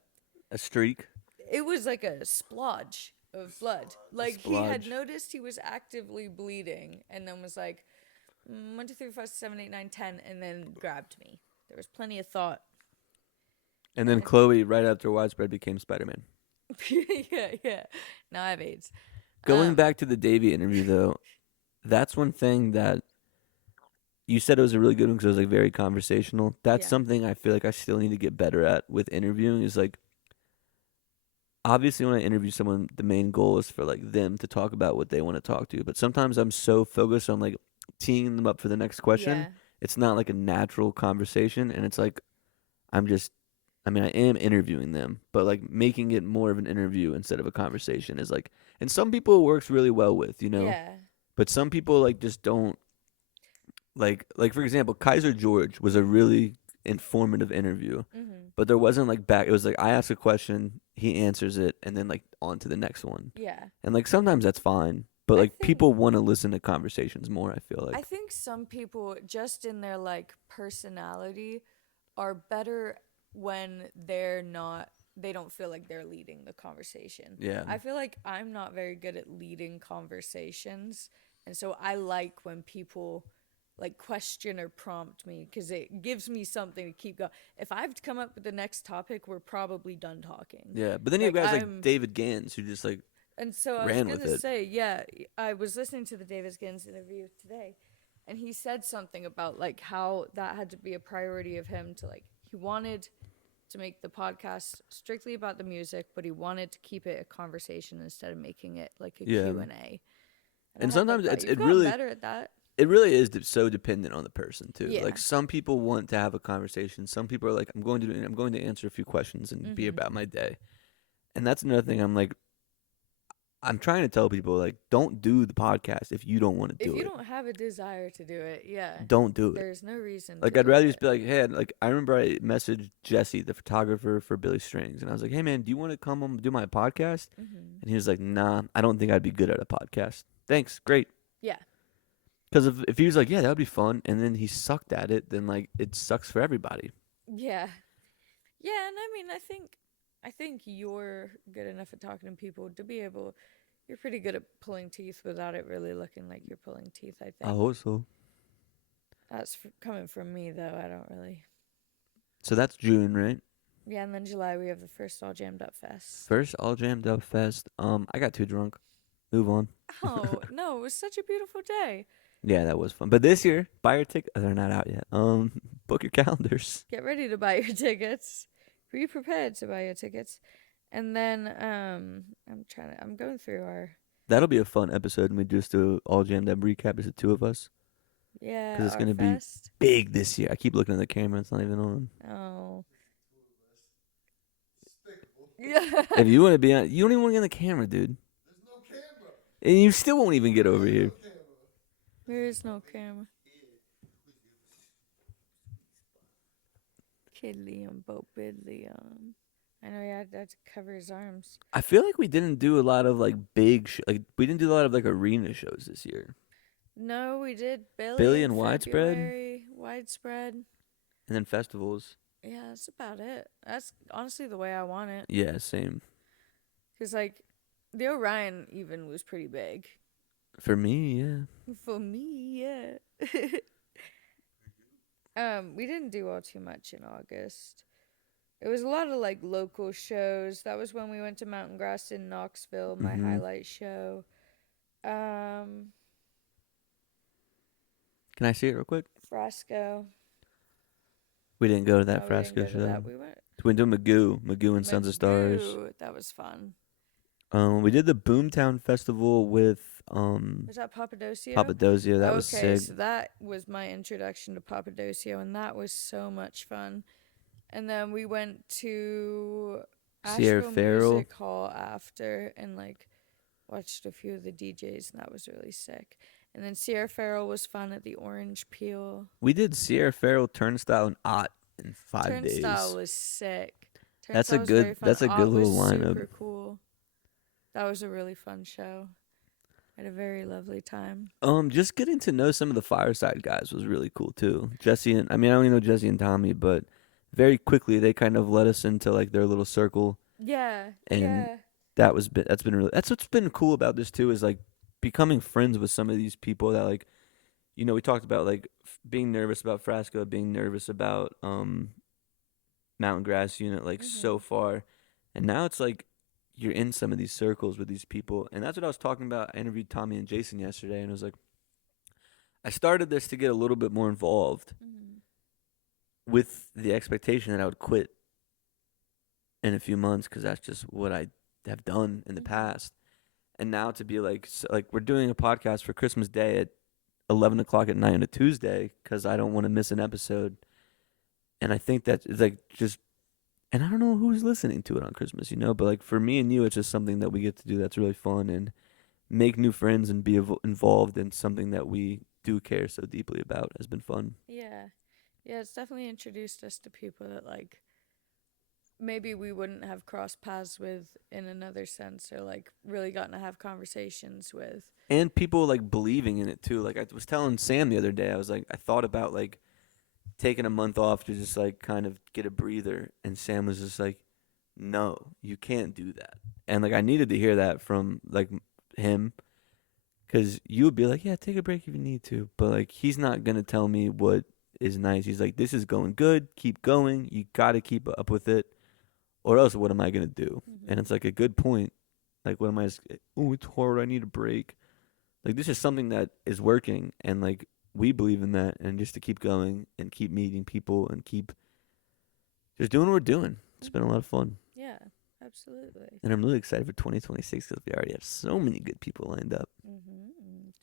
streak. it was like a splodge of blood. Like he had Splodge. noticed he was actively bleeding, and then was like, 1, 2, 3, 4, 5, 6, 7, 8, 9, 10, and then grabbed me. There was plenty of thought. And then Chloe, right after Widespread, became Spider-Man. yeah. Now I have AIDS. Going back to the Davey interview, though, that's one thing that, you said it was a really good one because it was like very conversational. That's Yeah. something I feel like I still need to get better at with interviewing. Is like obviously when I interview someone, the main goal is for like them to talk about what they want to talk to. But sometimes I'm so focused on like teeing them up for the next question, Yeah. it's not like a natural conversation, and it's like I'm just. I mean, I am interviewing them, but like making it more of an interview instead of a conversation is like, and some people it works really well with, you know, Yeah. but some people like just don't like for example, Kaiser George was a really informative interview, Mm-hmm. but there wasn't like back. It was like I ask a question, he answers it, and then like on to the next one. Yeah. And like sometimes that's fine, but I like think- people want to listen to conversations more. I feel like I think some people, just in their like personality, are better when they don't feel like they're leading the conversation. Yeah. I feel like I'm not very good at leading conversations. And so I like when people like question or prompt me because it gives me something to keep going. If I've come up with the next topic, we're probably done talking. Yeah, but then you have Like, guys I'm- like David Gans who just like And so I was ran going with to it. say, yeah, I was listening to the Davis Gins interview today, and he said something about like how that had to be a priority of him to like, he wanted to make the podcast strictly about the music, but he wanted to keep it a conversation instead of making it like a Yeah. Q&A. And I had that sometimes thought. it's- You've it gotten really- better at that. it really is so dependent on the person too. Yeah. Like some people want to have a conversation. Some people are like, I'm going to answer a few questions and be Mhm. about my day. And that's another thing. I'm trying to tell people like, don't do the podcast if you don't want to If do you it. don't have a desire to do it, yeah, Don't do it. there's no reason. Like to I'd do rather it. just be like, hey, like I remember I messaged Jesse, the photographer for Billy Strings, and I was like, hey man, do you want to come do my podcast? Mhm. And he was like, nah, I don't think I'd be good at a podcast. Thanks, great. Yeah. Because if he was like, yeah, that would be fun, and then he sucked at it, then like it sucks for everybody. Yeah. Yeah, and I mean, I think you're good enough at talking to people to be able. You're pretty good at pulling teeth without it really looking like you're pulling teeth. I think I hope so. that's coming from me though. I don't really. So that's June, right? Yeah, and then July we have the first All Jammed Up Fest. First All Jammed Up Fest. I got too drunk. Move on. Oh no, it was such a beautiful day. Yeah, that was fun. But this year, buy your ticket. They're not out yet. Book your calendars. Get ready to buy your tickets. Be prepared to buy your tickets. And then I'm going through our That'll be a fun episode, and we just do All Jammed Up recap. Is the two of us? yeah. 'Cause it's our gonna be fest. Big this year. I keep looking at the camera. It's not even on. Oh. Despicable. Yeah. If you want to be on, you don't even want to get on the camera, dude. There's no camera. And you still won't even get over There's here. no camera. There is no camera. Kid Liam, Bo Bid Liam. I know he had to cover his arms. I feel like we didn't do a lot of like big, we didn't do a lot of like arena shows this year. No, we did Billy in and Widespread? February, Widespread. And then festivals. Yeah, that's about it. That's honestly the way I want it. Yeah, same. Because, like, the Orion even was pretty big. For me, yeah. For me, yeah. We didn't do all too much in August. It was a lot of, like, local shows. That was when we went to Mountain Grass in Knoxville, my Mhm. highlight show. Can I see it real quick? Frasco. We didn't go to that No, we didn't Frasco go to show. that. We went We went to Magoo and Sons of Stars. Magoo. That was fun. We did the Boomtown Festival with Was that Papadocio? Papadocio. That was okay, sick. so that was my introduction to Papadocio, and that was so much fun. And then we went to Sierra Asheville Farrell. Music Hall after, and like watched a few of the DJs, and that was really sick. And then Sierra Farrell was fun at the Orange Peel. We did Sierra Farrell, Turnstile, and Ott in 5 Turnstile days. was sick. That's a Turnstile was good- very fun. that's a good Ott was little lineup. Super cool. That was a really fun show. Had a very lovely time. Just getting to know some of the Fireside guys was really cool too. Jesse and I only know Jesse and Tommy, but very quickly they kind of let us into like their little circle. Yeah. And yeah. That's what's been cool about this too, is like becoming friends with some of these people that like, you know, we talked about like being nervous about Frasco, being nervous about Mountain Grass Unit like so far, and now it's like you're in some of these circles with these people, and that's what I was talking about. I interviewed Tommy and Jason yesterday, and it was like I started this to get a little bit more involved with the expectation that I would quit in a few months because that's just what I have done in the past. And now to be like, we're doing a podcast for Christmas Day at 11 o'clock at night on a Tuesday because I don't want to miss an episode. And I think that it's like just, and I don't know who's listening to it on Christmas, but like for me and you, it's just something that we get to do that's really fun and make new friends and be involved in something that we do care so deeply about has been fun. Yeah. Yeah, it's definitely introduced us to people that, like, maybe we wouldn't have crossed paths with in another sense, or, like, really gotten to have conversations with. And people, like, believing in it, too. Like, I was telling Sam the other day, I was like, I thought about, like, taking a month off to just, like, kind of get a breather. And Sam was just like, no, you can't do that. And, like, I needed to hear that from, like, him. Because you would be like, yeah, take a break if you need to. But, like, he's not going to tell me what is nice. He's like, this is going good. Keep going. You got to keep up with it. Or else what am I going to do? And it's, like, a good point. Like, what am I? Oh, it's hard. I need a break. Like, this is something that is working. And, like, we believe in that. And just to keep going and keep meeting people and keep just doing what we're doing. It's been a lot of fun. Yeah, absolutely. And I'm really excited for 2026 because we already have so many good people lined up.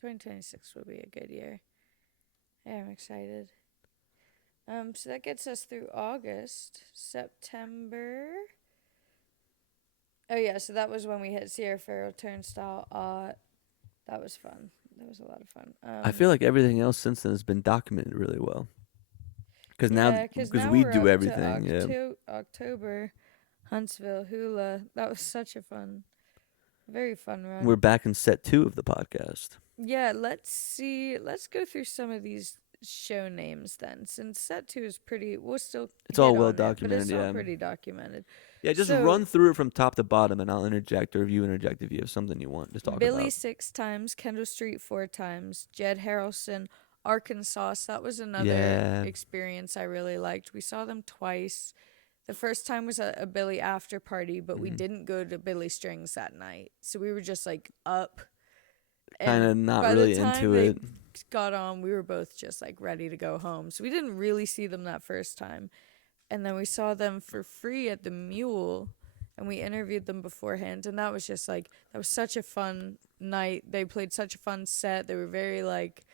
2026 will be a good year. Yeah, I'm excited. So that gets us through August. September. Oh yeah, so that was when we hit Sierra Farrow Turnstile. That was fun. That was a lot of fun. I feel like everything else since then has been documented really well. Because now we we're do up to everything. Yeah. October, Huntsville, Hula. That was such a very fun run. We're back in set 2 of the podcast. Yeah, let's go through some of these show names then, since set 2 is pretty. We'll still. It's all well documented. But it's documented, all yeah. pretty documented. Yeah, just run through it from top to bottom, and I'll interject, or if you interject if you have something you want to talk Billy about. 6 times, Kendall Street 4 times, Jed Harrelson, Arkansas. That was another experience I really liked. We saw them twice. The first time was a Billy after party, but we didn't go to Billy Strings that night. So we were just like up. Kind of not really into it. Got on, we were both just like ready to go home. So we didn't really see them that first time. And then we saw them for free at the Mule, and we interviewed them beforehand. And that was just like, that was such a fun night. They played such a fun set. They were very like,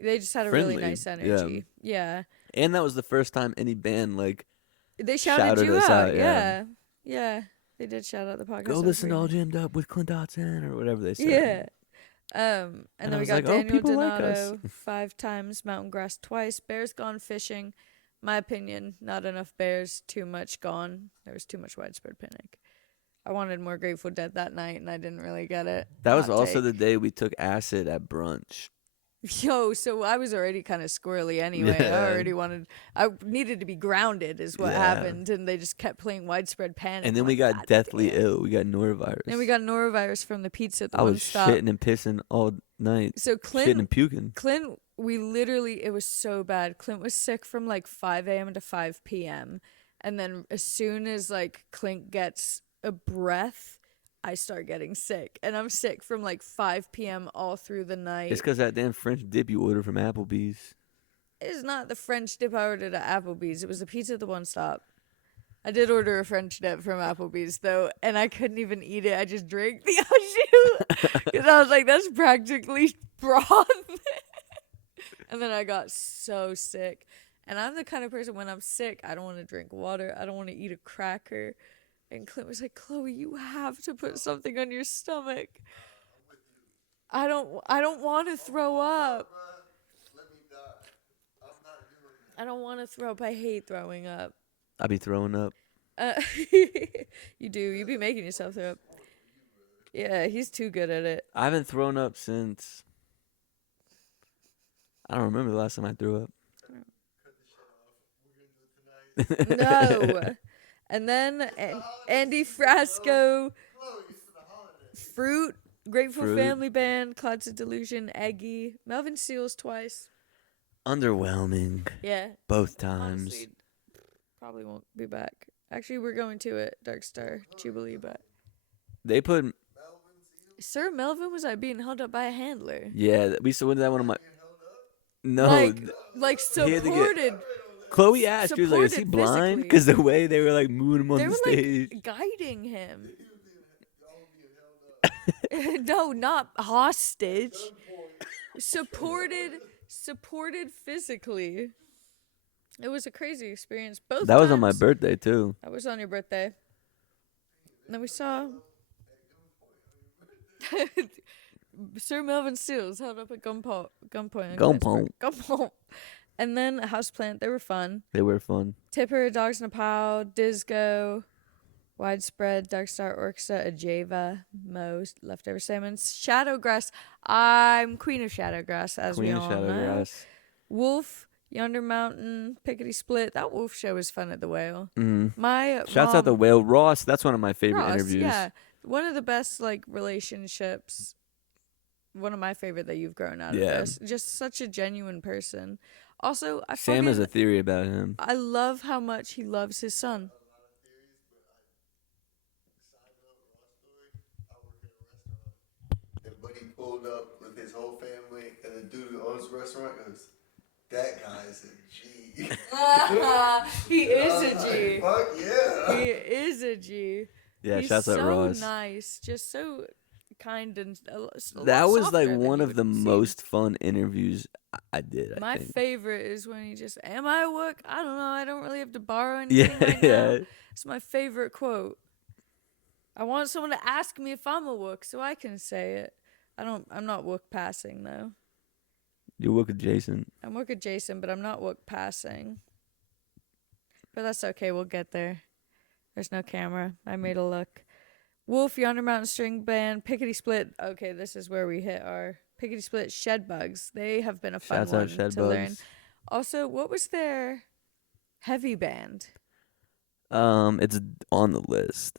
they just had a Friendly, really nice energy. Yeah. And that was the first time any band like they shouted you us out. Yeah. They did shout out the podcast. Go listen to All Jammed Up with Clint Dotson or whatever they said. Yeah. And then we got Daniel Donato like 5 times, Mountain Grass twice, Bears Gone Fishing. My opinion, not enough bears, too much gone. There was too much widespread panic. I wanted more Grateful Dead that night, and I didn't really get it. That was also the day we took acid at brunch. Yo, so I was already kind of squirrely anyway. Yeah. I needed to be grounded is what happened, and they just kept playing widespread panic. And then we got deathly ill. We got norovirus. And we got norovirus from the pizza at the I one was stop. shitting and pissing all night. So Clint, shitting and puking. Clint, it was so bad. Clint was sick from like 5 a.m. to 5 p.m. And then as soon as like Clint gets a breath, I start getting sick. And I'm sick from like 5 p.m. all through the night. It's because that damn French dip you ordered from Applebee's. It's not the French dip I ordered at Applebee's. It was the pizza at the one stop. I did order a French dip from Applebee's, though, and I couldn't even eat it. I just drank the au jus because I was like, that's practically broth. And then I got so sick. And I'm the kind of person, when I'm sick, I don't want to drink water. I don't want to eat a cracker. And Clint was like, Chloe, you have to put something on your stomach. I don't want to throw up. Let me die. I'm not doing that. I don't want to throw up. I hate throwing up. I be throwing up. You do. You be making yourself throw up. Yeah, he's too good at it. I haven't thrown up since... I don't remember the last time I threw up. Cut the shit off. We're going to do it tonight. No. And then Andy Frasco, Fruit, Grateful Fruit. Family Band, Clouds of Delusion, Eggy, Melvin Seals twice. Underwhelming. Yeah. Both times. Honestly, probably won't be back. Actually, we're going to it, Dark Star Jubilee, but They put... Sir Melvin was being held up by a handler. Yeah, we saw that one of my... Being held up? No, like he had to get- supported. Chloe asked, she was like, "Is he supported blind?" physically. Because the way they were like moving him on They the were stage. like guiding him. No, not hostage. Supported physically. It was a crazy experience. Both That was on my times. birthday too. That was on your birthday. And then we saw Sir Melvin Steele held up at gunpoint. Gunpoint. And then Houseplant. They were fun. They were fun. Tipper, Dogs in a Pile, Disco, Widespread, Dark Star Orchestra, Ajava, Moe, Leftover Salmons, Shadowgrass. I'm Queen of Shadowgrass, as Queen we of all know. Shadowgrass. Wolf, Yonder Mountain, Pickety Split. That Wolf show was fun at the Whale. Mm-hmm. My Shouts out the mom- Whale. Ross, that's one of my favorite Ross, interviews. Yeah, one of the best like relationships. One of my favorite that you've grown out of Yeah. this. Just such a genuine person. Also, Sam has a theory about him. I love how much he loves his son. And Buddy pulled up with his whole family, and the dude who owns the restaurant goes, "That guy's a G." He is a Like, G. fuck yeah. He is a G. Yeah, He's shouts out so Ross. nice, just so kind and a lot That was softer like than one you of the would seem. most fun interviews I did. I My think. favorite is when he just, "Am I a wook? I don't know. I don't really have to borrow Yeah, anything right yeah. now." It's my favorite quote. I want someone to ask me if I'm a wook so I can say it. I'm not wook passing though. You work adjacent. I'm wook adjacent, but I'm not wook passing. But that's okay. We'll get there. There's no camera. I made a look. Wolf, Yonder Mountain String Band, Pickety Split. Okay, this is where we hit our Pickety Split. Shed Bugs. They have been a fun Shouts one out Shed to learn. Bugs. Also, what was their heavy band? It's on the list.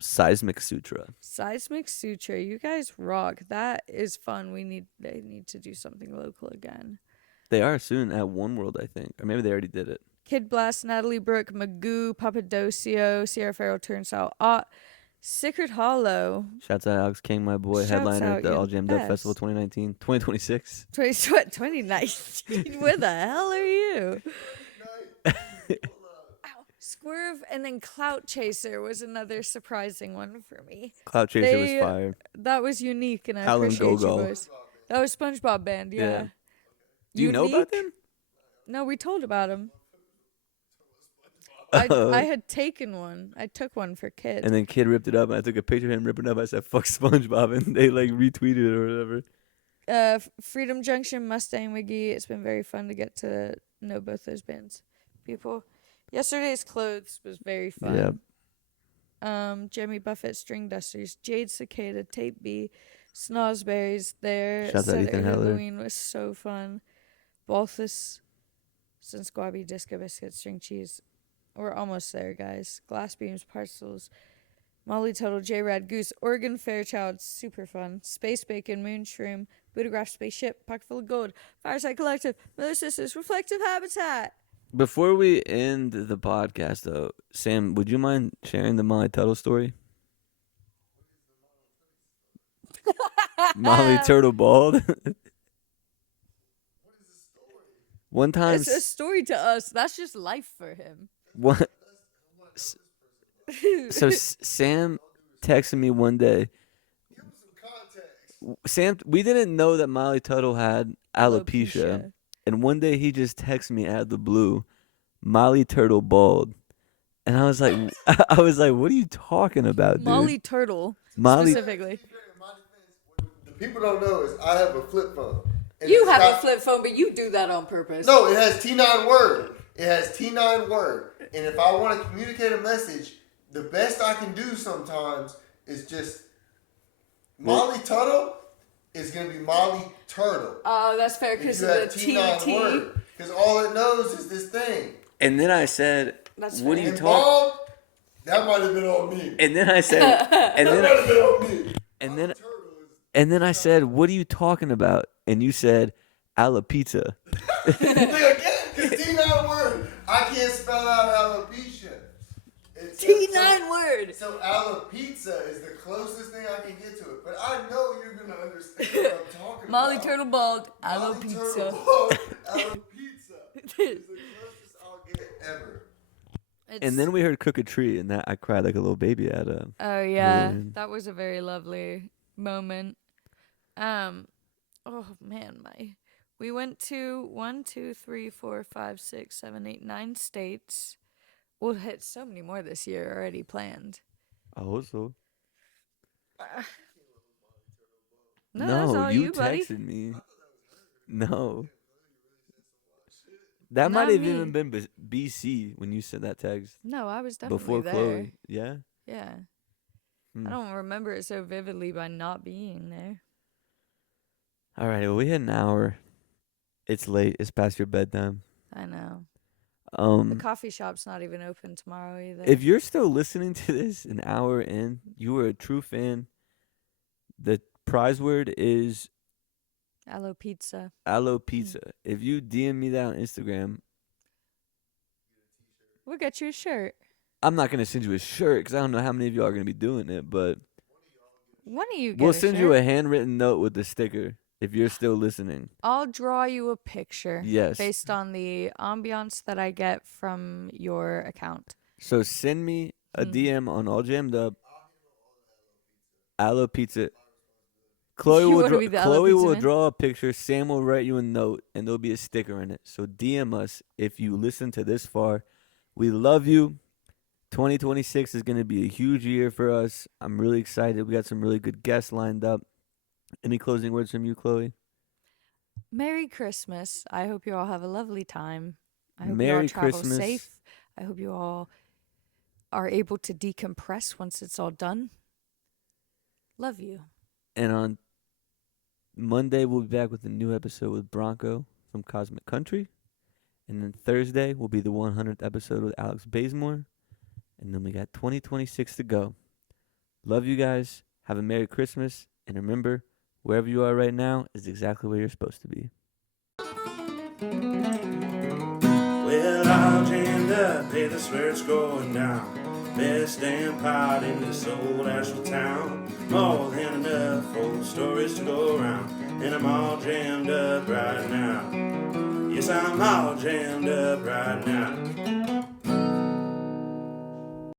Seismic Sutra. Seismic Sutra. You guys rock. That is fun. They need to do something local again. They are soon at One World, I think, or maybe they already did it. Kid Blast, Natalie Brooke, Magoo, Papadocio, Sierra Farrell, Turnstile, Ott, Sacred Hollow. Shouts out Alex King, my boy, Shouts headliner out, at the you're All the Jammed Up best. Festival 2026. 2019. Where the hell are you? Ow. Swerve and then Clout Chaser was another surprising one for me. Cloud Chaser They- was fire. That was unique, and I Alan appreciate you Gogol. boys. That was SpongeBob Band, yeah. Yeah. Do you know about them? No, we told about him. Oh. I had taken one. I took one for Kid. And then Kid ripped it up, and I took a picture of him ripping it up. I said, "Fuck SpongeBob," and they like retweeted it or whatever. Freedom Junction, Mustang McGee. It's been very fun to get to know both those bands. People. Yesterday's Clothes was very fun. Jimmy Buffett, String Dusters, Jade Cicada, Tape B, Snozberries. Their Shouts out set Ethan at Heller. Halloween was so fun. Balthus, Sun Squabby, Disco Biscuit, String Cheese. We're almost there, guys. Glass Beams, Parcels, Molly Total, J-Rad Goose, Oregon Fairchild, super fun. Space Bacon, Moon Shroom, Buddhagraph Spaceship, Pocket Full of Gold, Fireside Collective, Mother Sisters, Reflective Habitat. Before we end the podcast, though, Sam, would you mind sharing the Molly Tuttle story? Molly Turtle bald. One time, It's a story to us. That's just life for him. one, so Sam texted me one day. Sam, we didn't know that Molly Tuttle had alopecia. And one day he just texted me out of the blue, Molly Turtle bald. And I was like, what are you talking about, dude? Molly Turtle, Molly, specifically. The people don't know is I have a flip phone. And You it's have got- a flip phone, but you do that on purpose. No, it has T9 word. It has T9 word. And if I want to communicate a message, the best I can do sometimes is just Molly Tuttle is going to be Molly Turtle. Oh, that's fair If because you of have the T9 TT. word. Because all it knows is this thing. and then I said, That's what are fair. you And talking? bald, that might have been on me. And then I said, and That might then, have been on me. and then, Turtle is and then I said, what are you talking about? And you said, alopecia. Because T9 word, I can't spell out alopecia. T9 word. So alopecia is the closest thing I can get to it, but I know you're gonna understand what I'm talking Molly about. Turtle Bald, Molly alopecia. Turtle Bald, alopecia is the closest I'll get ever. And then we heard "Cook a Tree," and that I cried like a little baby at a. Oh yeah, Halloween. that was a very lovely moment. Oh man, we went to 1, 2, 3, 4, 5, 6, 7, 8, 9 states. We'll hit so many more this year already planned. I hope so. No, that's all you, buddy. texted me. No. That Not might have me. even been BC when you sent that text. No, I was definitely Before there. Chloe. Yeah? Yeah. Hmm. I don't remember it so vividly by not being there. All right, well, we hit an hour. It's late. It's past your bedtime. I know. The Um, coffee shop's not even open tomorrow either. if you're still listening to this an hour in, you are a true fan. The prize word is alopecia. alopecia. If you DM me that on Instagram, We'll get you a shirt. I'm not gonna send you a shirt because I don't know how many of y'all are gonna be doing it, but One of you get we'll a send shirt. you a handwritten note with the sticker if you're still listening. I'll draw you a picture. Yes. Based on the ambiance that I get from your account. So send me a DM on All Jammed Up. Alopecia. Chloe You will wanna draw. be the Chloe alopecia will man? draw a picture. Sam will write you a note, and there'll be a sticker in it. So DM us if you listen to this far. We love you. 2026 is going to be a huge year for us. I'm really excited. We got some really good guests lined up. Any closing words from you, Chloe? Merry Christmas. I hope you all have a lovely time. I hope you Merry all travel Christmas. safe. I hope you all are able to decompress once it's all done. Love you. And on Monday, we'll be back with a new episode with Bronco from Cosmic Country. And then Thursday will be the 100th episode with Alex Bazemore. And then we got 2026 to go. Love you guys. Have a Merry Christmas. And remember, wherever you are right now is exactly where you're supposed to be. Well, all jammed up, hey, that's where it's going down. Best damn pot in this old Asheville town. More than enough old stories to go around. And I'm all jammed up right now. Yes, I'm all jammed up right now.